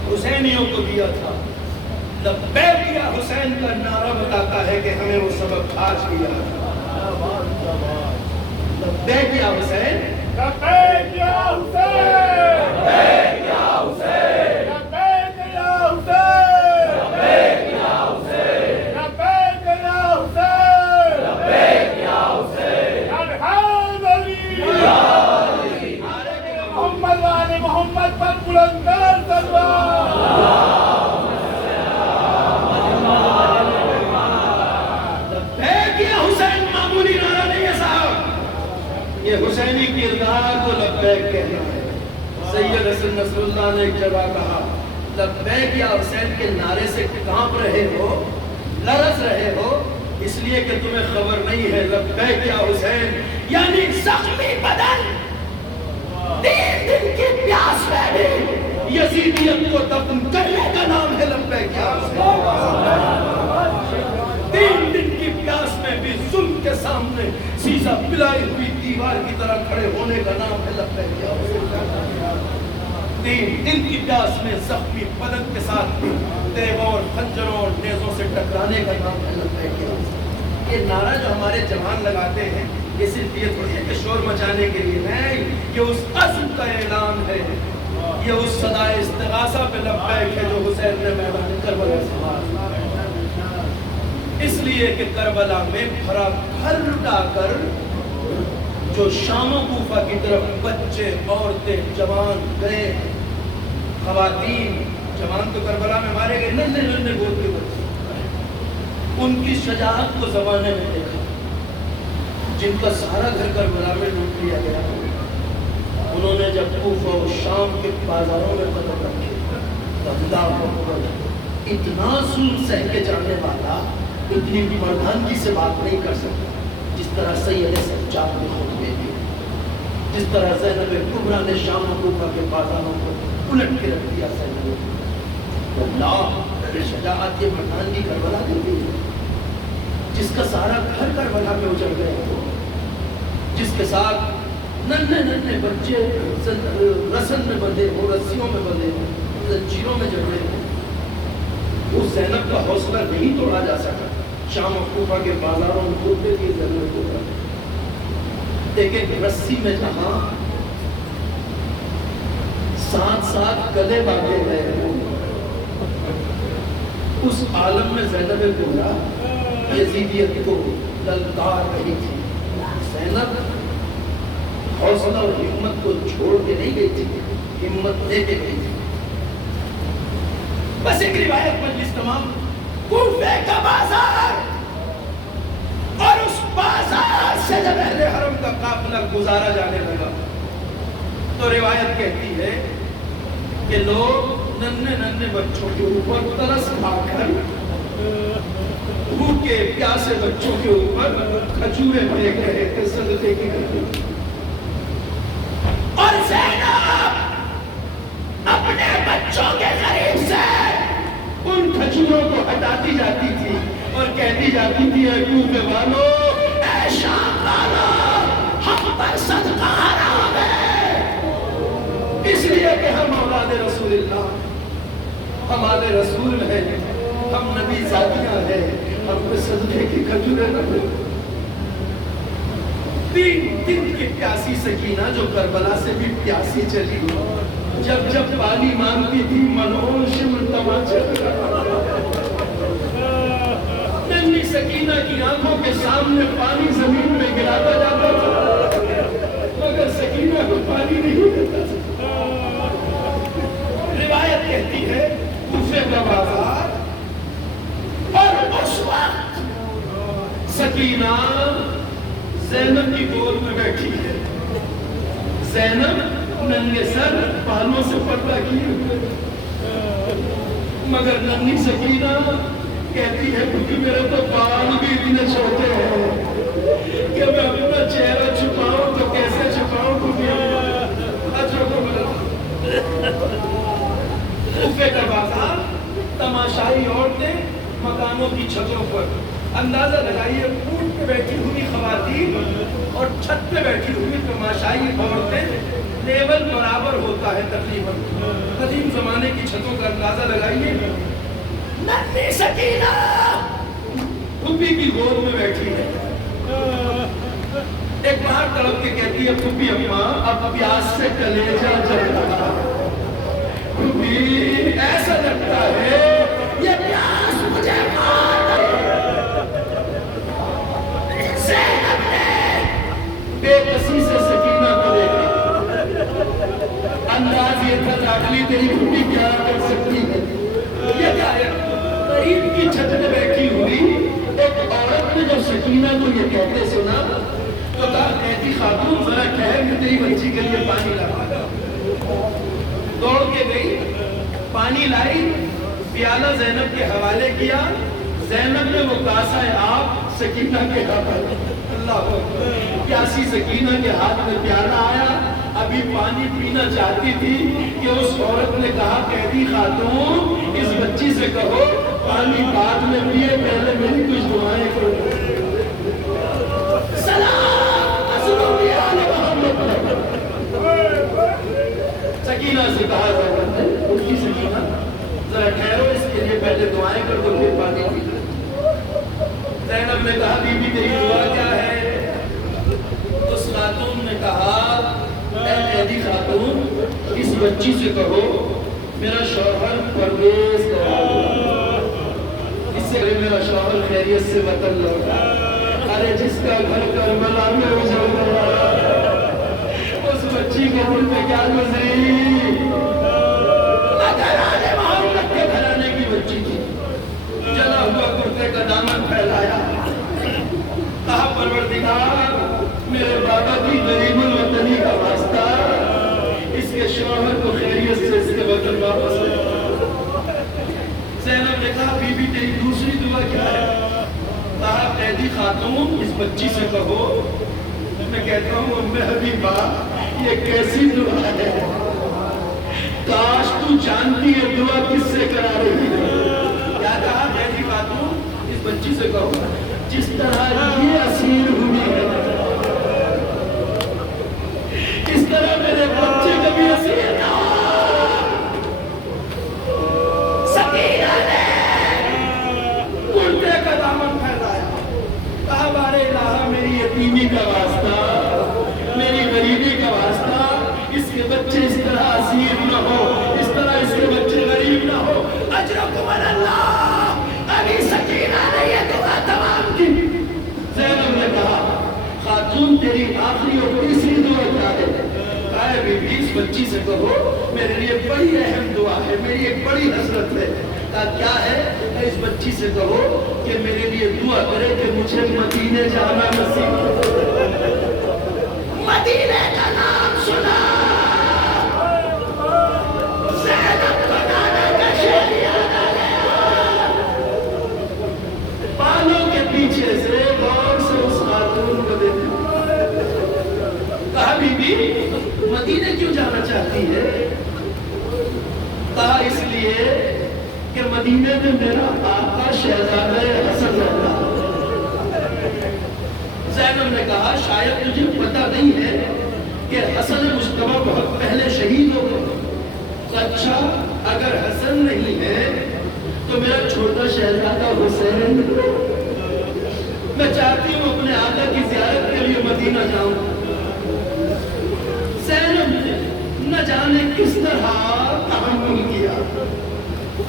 حسینیوں کو دیا تھا. لبیک یا حسین کا نعرہ بتاتا ہے کہ ہمیں وہ سبق آج دیا. لبیک یا حسین، لبیک یا حسین، لبیک یا حسین، لبیک یا حسین، لبیک یا حسین، لبیک یا حسین، لبیک یا حسین. الحمد للہ محمد والے محمد پر بلند سید حسن نصر اللہ نے ایک جگہ کہا لبیک یا حسین کے نعرے سے کانپ رہے ہو، لرز رہے ہو، اس لیے کہ تمہیں خبر نہیں ہے لبیک یا حسین یعنی زخمی بدن 3 دن کی پیاس میں بھی یزیدیت کو دفن کرنے کا نام ہے لبیک یا حسین۔ 3 دن کی پیاس میں بھی ظلم کے سامنے سیسا پلائی ہوئی دیوار کی طرح کھڑے ہونے کا نام ہے لبیک یا حسین۔ 3 دن کی پیاس میں زخمی بدن کے ساتھ تیغوں اور خنجروں اور نیزوں سے ٹکرانے کا نام ہے لبیک یا حسین۔ یہ نعرہ جو ہمارے جوان لگاتے ہیں یہ صرف یہ تھوڑی ہے کہ شور مچانے کے لیے نہیں، یہ اس عزم کا اعلان ہے، یہ اس صدائے استغاثہ پہ لبیک ہے جو حسین نے میدان کربلا سے مارا۔ اس لیے کہ کربلا میں بھرا گھر لٹا کر جو شام و کوفہ کی طرف بچے عورتیں جوان گئے، خواتین جوان تو کربلا میں مارے گئے، ننھے ننھے گود کے بچے، ان کی شجاعت کو زمانے میں دیکھا، جن کا سارا گھر کربلا میں لوٹ لیا گیا، انہوں نے جب کوفہ و شام کے بازاروں میں قدم رکھے تو اللہ اکبر، اتنا ظلم سہ کے جانے والا اتنی مردانگی سے بات نہیں کر سکتا جس طرح سید سجاد نے خطبے دیے، جس طرح زینب کبریٰ نے شام و کوفہ کے بازاروں کو الٹ کے رکھ دیا۔ سید اللہ یہ شجاعت، یہ مردانگی کربلا دی گئی ہے، جس کا سارا گھر کربلا میں اجڑ گئے ہو، جس کے ساتھ ننھے ننھے بچے رسن میں بندھے ہو، رسیوں میں بندھے ہو، زنجیروں میں جڑے ہو، اس زینب کا حوصلہ نہیں توڑا جا سکا۔ شام و کوفہ کے بازاروں میں گھومتے تھے زینب کو، ایک ایک رسی میں جہاں 7 گلے باندھے گئے ہو، اس عالم میں زینب کبریٰ یزیدیت کو للکار رہی تھی۔ زینب حوصلہ اور ہمت کو چھوڑ کے نہیں گئی تھی، ہمت دے کے گئی تھی۔ بس ایک روایت مجلس تمام، کوفے کا بازار اور اس بازار سے جب اہل حرم کا قافلہ گزارا جانے لگا تو روایت کہتی ہے کہ لوگ ننھے ننھے بچوں کے اوپر ترس کھا کر، بھوکے پیاسے بچوں کے اوپر کھجوریں پھینک رہے تھے صدقے کی کھجوریں، اور زینب اپنے بچوں کے قریب سے ان کھجوروں کو ہٹاتی جاتی تھی اور کہتی جاتی تھی اے کوفے والو، اے شام والو، ہم پر صدقہ حرام ہے، اس لیے کہ ہم اولاد رسول اللہ، ہمارے رسول ہیں، ہم نبی ذاتیاں ہیں، ہم پہ صدقے کی کھجوریں نہ ملیں۔ 3 دن کی پیاسی سکینہ جو کربلا سے بھی پیاسی چلی، جب جب پانی مانگتی تھی منون شمر تماچے، ننھی سکینہ کی آنکھوں کے سامنے پانی زمین میں گراتا جاتا تھا مگر سکینہ کو پانی نہیں دیتا تھا۔ روایت کہتی ہے کوفے کا بازار، اور اس وقت سکینہ زینب کی گود میں بیٹھی ہے، زینب ننگے سر بالوں سے پردہ کیے ہوئے، مگر ننھی سکینہ کہتی ہے کیونکہ میرے تو بال بھی اتنے چھوٹے ہیں کہ میں اپنا چہرہ چھپاؤں تو کیسے چھپاؤں، کوفے کا بازار، تماشائی عورتیں مکانوں کی چھتوں پر، اندازہ لگائیے اونٹ پہ بیٹھی ہوئی خواتین اور چھت پہ بیٹھی ہوئی تماشائی عورتیں، لیول برابر ہوتا ہے تقریباً، قدیم زمانے کی چھتوں کا اندازہ لگائیے۔ ننھی سکینہ پھوپھی کی گود میں بیٹھی ہے، ایک باہر تڑپ کے کہتی ہے پھوپھی اماں اب پیاس سے کلیجہ جل رہا، پھوپھی ایسا لگتا ہے یہ پیاس مجھے مار زینب نے بے کسی سے سکینہ کو دیکھا، انداز یہ تھا داخلی تیری پھوپھی کیا کر سکتی ہے، یہ کیا ہے؟ قریب کی چھت میں بیٹھی ہوئی ایک عورت نے جب سکینہ کو یہ کہتے سنا تو کہا کہتی خاتون ذرا کہہ کہ تیری بچی کے لیے پانی لا، دوڑ کے گئی، پانی لائی، پیالہ زینب کے حوالے کیا، زینب نے وہ کاسا آپ سکینہ کے ہاتھ، اللہ پیاسی سکینہ کے ہاتھ میں پیالہ آیا، ابھی پانی پینا چاہتی تھی کہ اس عورت نے کہا قیدی خاتون اس بچی سے کہو پانی بعد میں پیے، پہلے میری کچھ دعائیں کرو۔ سکینہ سے کہا زینب نے، اس کی سکینہ ذرا ٹھہرو، اس کے لیے پہلے دعائیں کر دو پھر پانی پی لو۔ زینب نے کہا بی بی تیری دعا کیا ہے؟ اس خاتون نے کہا اے قیدی خاتون اس بچی سے کہو میرا شوہر پرویز کرا دو، اس سے میرا شوہر خیریت سے وطن لوٹا۔ ارے جس کا گھر کربلا میں اجڑ گیا، اس بچی کے دل میں کیا گزری؟ اگر آل محمد کے گھرانے کی بچی تھی، جلا ہوا کرتے کا دامن پھیلایا، کہا پروردگار میرے بابا کی غریب الوطنی کا واسطہ، اس کے شوہر کو خیریت سے اس کے وطن واپس لے۔ زینب نے کہا بی بی تیری دوسری دعا کیا ہے؟ کہا قیدی خاتون اس بچی سے کہو، میں کہتا ہوں ام حبیبہ یہ کیسی دعا ہے؟ کاش تو جانتی ہے دعا کس سے کرا رہی ہے۔ کیا کہا قیدی خاتون اس بچی سے کہو جس طرح یہ اسیر ہوئی ہے، اس طرح میرے بچے کبھی اسیر نہ ہو۔ سکینہ نے کرتے کا دامن پھیلایا، کہا بار الہ میری یتیمی کا واسطہ، میری غریبی کا واسطہ، اس کے بچے اس طرح اسیر نہ ہو، اس طرح اس کے بچے غریب نہ ہو۔ اجرکم اللہ۔ ابھی سکینہ نے یہ دعا تمام کی۔ زینب نے کہا خاتون تیری آخری اور تیسری دعا کیا ہے؟ کہا بی بی اس بچی سے کہو میرے لیے بڑی اہم دعا ہے، میری ایک بڑی حسرت ہے۔ کہا کیا ہے؟ اس بچی سے کہو کہ میرے لیے دعا کرے کہ مجھے مدینے جانا نصیب ہو۔ مدینے کا نام سنا، زینب کو نانا کا شہر یاد آ گیا۔ بالوں کے پیچھے سے غور سے اس خاتون کو دیکھا، کہا بی بی مدینے کیوں جانا چاہتی ہے؟ کہا اس لیے کہ مدینے میں میرا آقا شہزادہ حسن رہتا۔ زینب نے کہا شاید تجھے پتہ نہیں ہے کہ حسن مجتبی بہت پہلے شہید ہو گئے۔ اچھا اگر حسن نہیں ہے تو میرا چھوٹا شہزادہ حسین، میں چاہتی ہوں اپنے آقا کی زیارت کے لیے مدینہ جاؤں۔ زینب نے نہ جانے کس طرح تحمل کیا،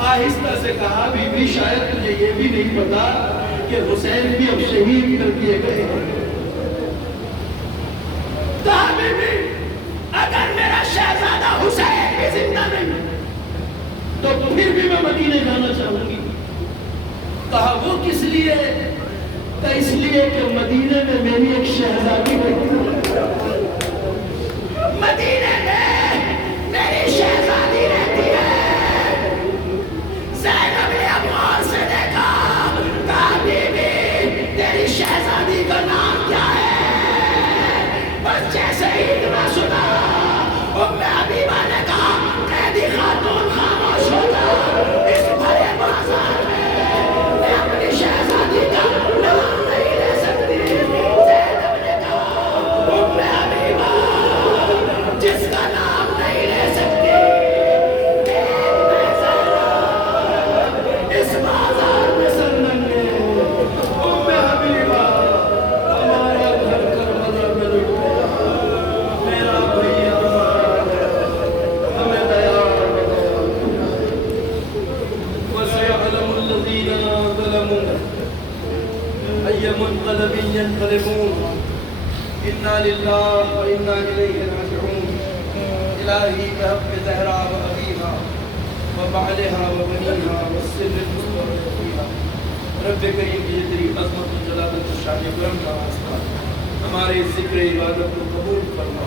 آہستہ سے کہا بی بی شاید تجھے یہ بھی نہیں پتا کہ حسین بھی اب شہید کر دیے گئے ہیں۔ کہا بی بی اگر میرا شہزادہ حسین بھی زندہ نہیں تو پھر بھی میں مدینے جانا چاہوں گی۔ کہا وہ کس لیے؟ کہ اس لیے کہ مدینے میں میری ایک شہزادی رہتی ہے، مدینے میں میری شہزادی رہتی ہے۔ زینب نے اب غور سے دیکھا، کہا بی بی تیری شہزادی کا نام کیا ہے؟ بس جیسے ہی اتنا سنا ام حبیبہ نے کہا قیدی خاتون خاموش ہو جا، اس بھرے بازار میں اپنی شہزادی کا نام نہیں لے سکتی۔ زینب نے کہا ام حبیبہ جس کا نام نہیں لے سکتی، اس بازار میں سرنگے ام حبیبہ ہمارا گھر کربلا میں لٹ گیا، میرا بھیا ہمیں دیار بنایا۔ وَسَيَعْلَمُ الَّذِينَ ظَلَمُوا أَيَّ مُنقَلَبٍ يَنقَلِبُونَ إِنَّا لِلَّهِ وَإِنَّا إِلَيْهِ رَاجِعُونَ۔ الہی بحق زہرا و ابیہا و بعلہا و بنیہا و السر المستودع فیہا، رب کریم یہ تیری عظمت و جلالت و شان کرم کا واسطہ ہمارے ذکر عبادت کو قبول فرما۔